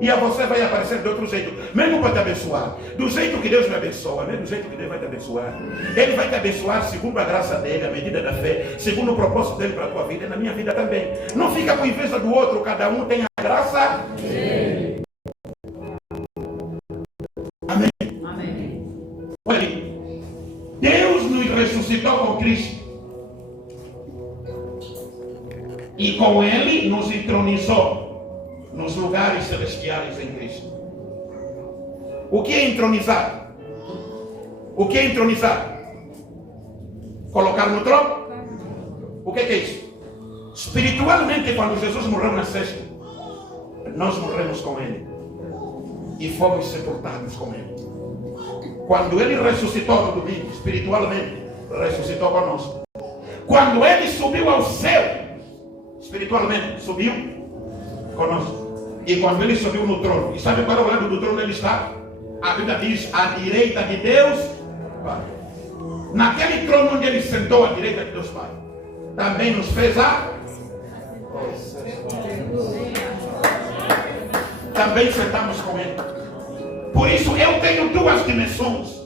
E a você vai aparecer de outro jeito, mesmo para te abençoar. Do jeito que Deus me abençoa, mesmo do jeito que Deus vai te abençoar. Ele vai te abençoar segundo a graça dele, a medida da fé, segundo o propósito dele para a tua vida e na minha vida também. Não fica com inveja do outro, cada um tem a graça dele. Amém. Amém. Olha aí. Deus nos ressuscitou com Cristo. E com ele nos entronizou nos lugares celestiais em Cristo. O que é entronizar? O que é entronizar? Colocar no trono? O que é isso? Espiritualmente, quando Jesus morreu na sexta, nós morremos com ele e fomos sepultados com ele. Quando ele ressuscitou no domingo, espiritualmente, ressuscitou conosco. Quando ele subiu ao céu, espiritualmente, subiu conosco. E quando ele subiu no trono, e sabe qual é o lado do trono ele está? A Bíblia diz, à direita de Deus Pai. Naquele trono onde ele sentou à direita de Deus Pai, também nos fez também sentamos com ele. Por isso eu tenho duas dimensões.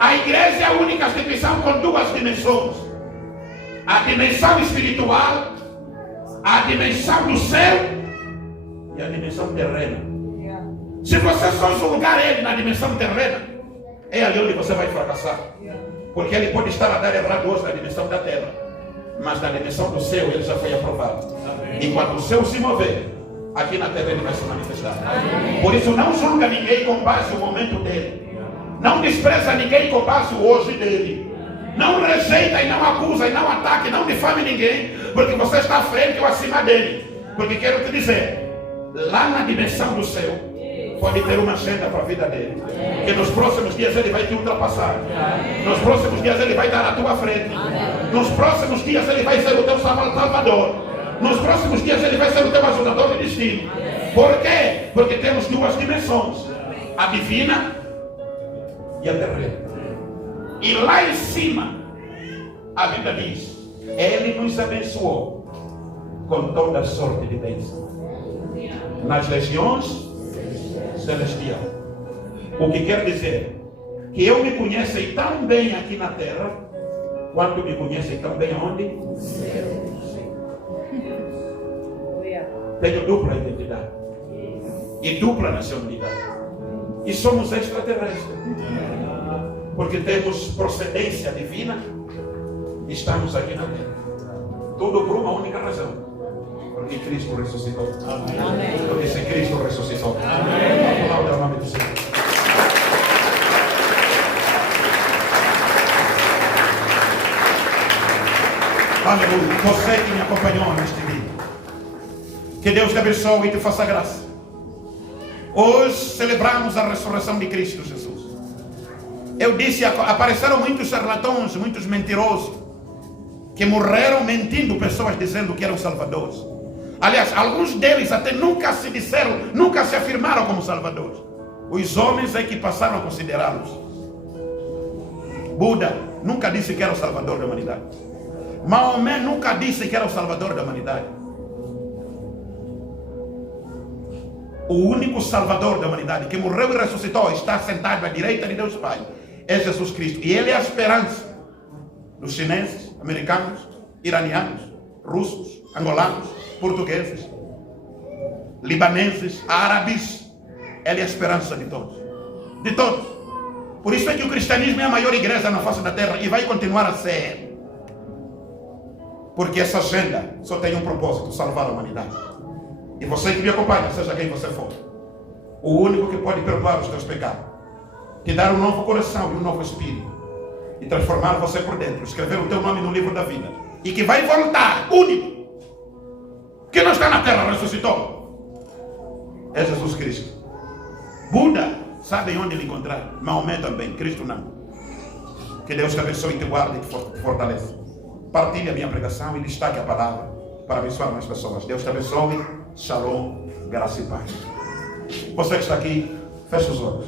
A igreja é a única instituição com duas dimensões. A dimensão espiritual, a dimensão do céu e a dimensão terrena. Se você só julgar ele na dimensão terrena, é ali onde você vai fracassar. Porque ele pode estar a dar errado hoje na dimensão da terra, mas na dimensão do céu ele já foi aprovado. E quando o céu se mover, aqui na terra ele vai se manifestar. Por isso não julga ninguém com base no momento dele. Não despreza ninguém com base no hoje dele. Não rejeita e não acusa e não ataca e não difame ninguém, porque você está à frente ou acima dele. Porque quero te dizer, lá na dimensão do céu, pode ter uma agenda para a vida dele. Que nos próximos dias ele vai te ultrapassar. Nos próximos dias ele vai estar à tua frente. Nos próximos dias ele vai ser o teu salvador. Nos próximos dias ele vai ser o teu ajudador de destino. Por quê? Porque temos duas dimensões. A divina e a terrena. E lá em cima, a Bíblia diz, ele nos abençoou com toda sorte de bênção nas regiões celestiais. O que quer dizer que eu me conheci tão bem aqui na terra, quanto me conhecem tão bem aonde? No céu. Tenho dupla identidade e dupla nacionalidade. E somos extraterrestres. Porque temos procedência divina e estamos aqui na terra. Tudo por uma única razão. Porque Cristo ressuscitou. Amém. Porque se Cristo ressuscitou. Amém. Aplauda o nome do Senhor. Aleluia. Você que me acompanhou neste dia, que Deus te abençoe e te faça graça. Hoje celebramos a ressurreição de Cristo Jesus. Eu disse, apareceram muitos charlatões, muitos mentirosos, que morreram mentindo, pessoas dizendo que eram salvadores. Aliás, alguns deles até nunca se disseram, nunca se afirmaram como salvadores. Os homens é que passaram a considerá-los. Buda nunca disse que era o salvador da humanidade. Maomé nunca disse que era o salvador da humanidade. O único salvador da humanidade que morreu e ressuscitou, está sentado à direita de Deus Pai, é Jesus Cristo. E Ele é a esperança dos chineses, americanos, iranianos, russos, angolanos, portugueses, libaneses, árabes. Ele é a esperança de todos. De todos. Por isso é que o cristianismo é a maior igreja na face da terra e vai continuar a ser. Porque essa agenda só tem um propósito: salvar a humanidade. E você que me acompanha, seja quem você for, o único que pode perdoar os teus pecados, te dar um novo coração e um novo espírito, e transformar você por dentro, escrever o teu nome no livro da vida, e que vai voltar, único, que não está na terra, ressuscitou, é Jesus Cristo. Buda, sabe onde ele encontrar? Maomé também, Cristo não. Que Deus te abençoe e te guarde e te fortaleça. Partilhe a minha pregação e destaque a palavra para abençoar mais pessoas. Deus te abençoe. Shalom, graça e paz. Você que está aqui, feche os olhos.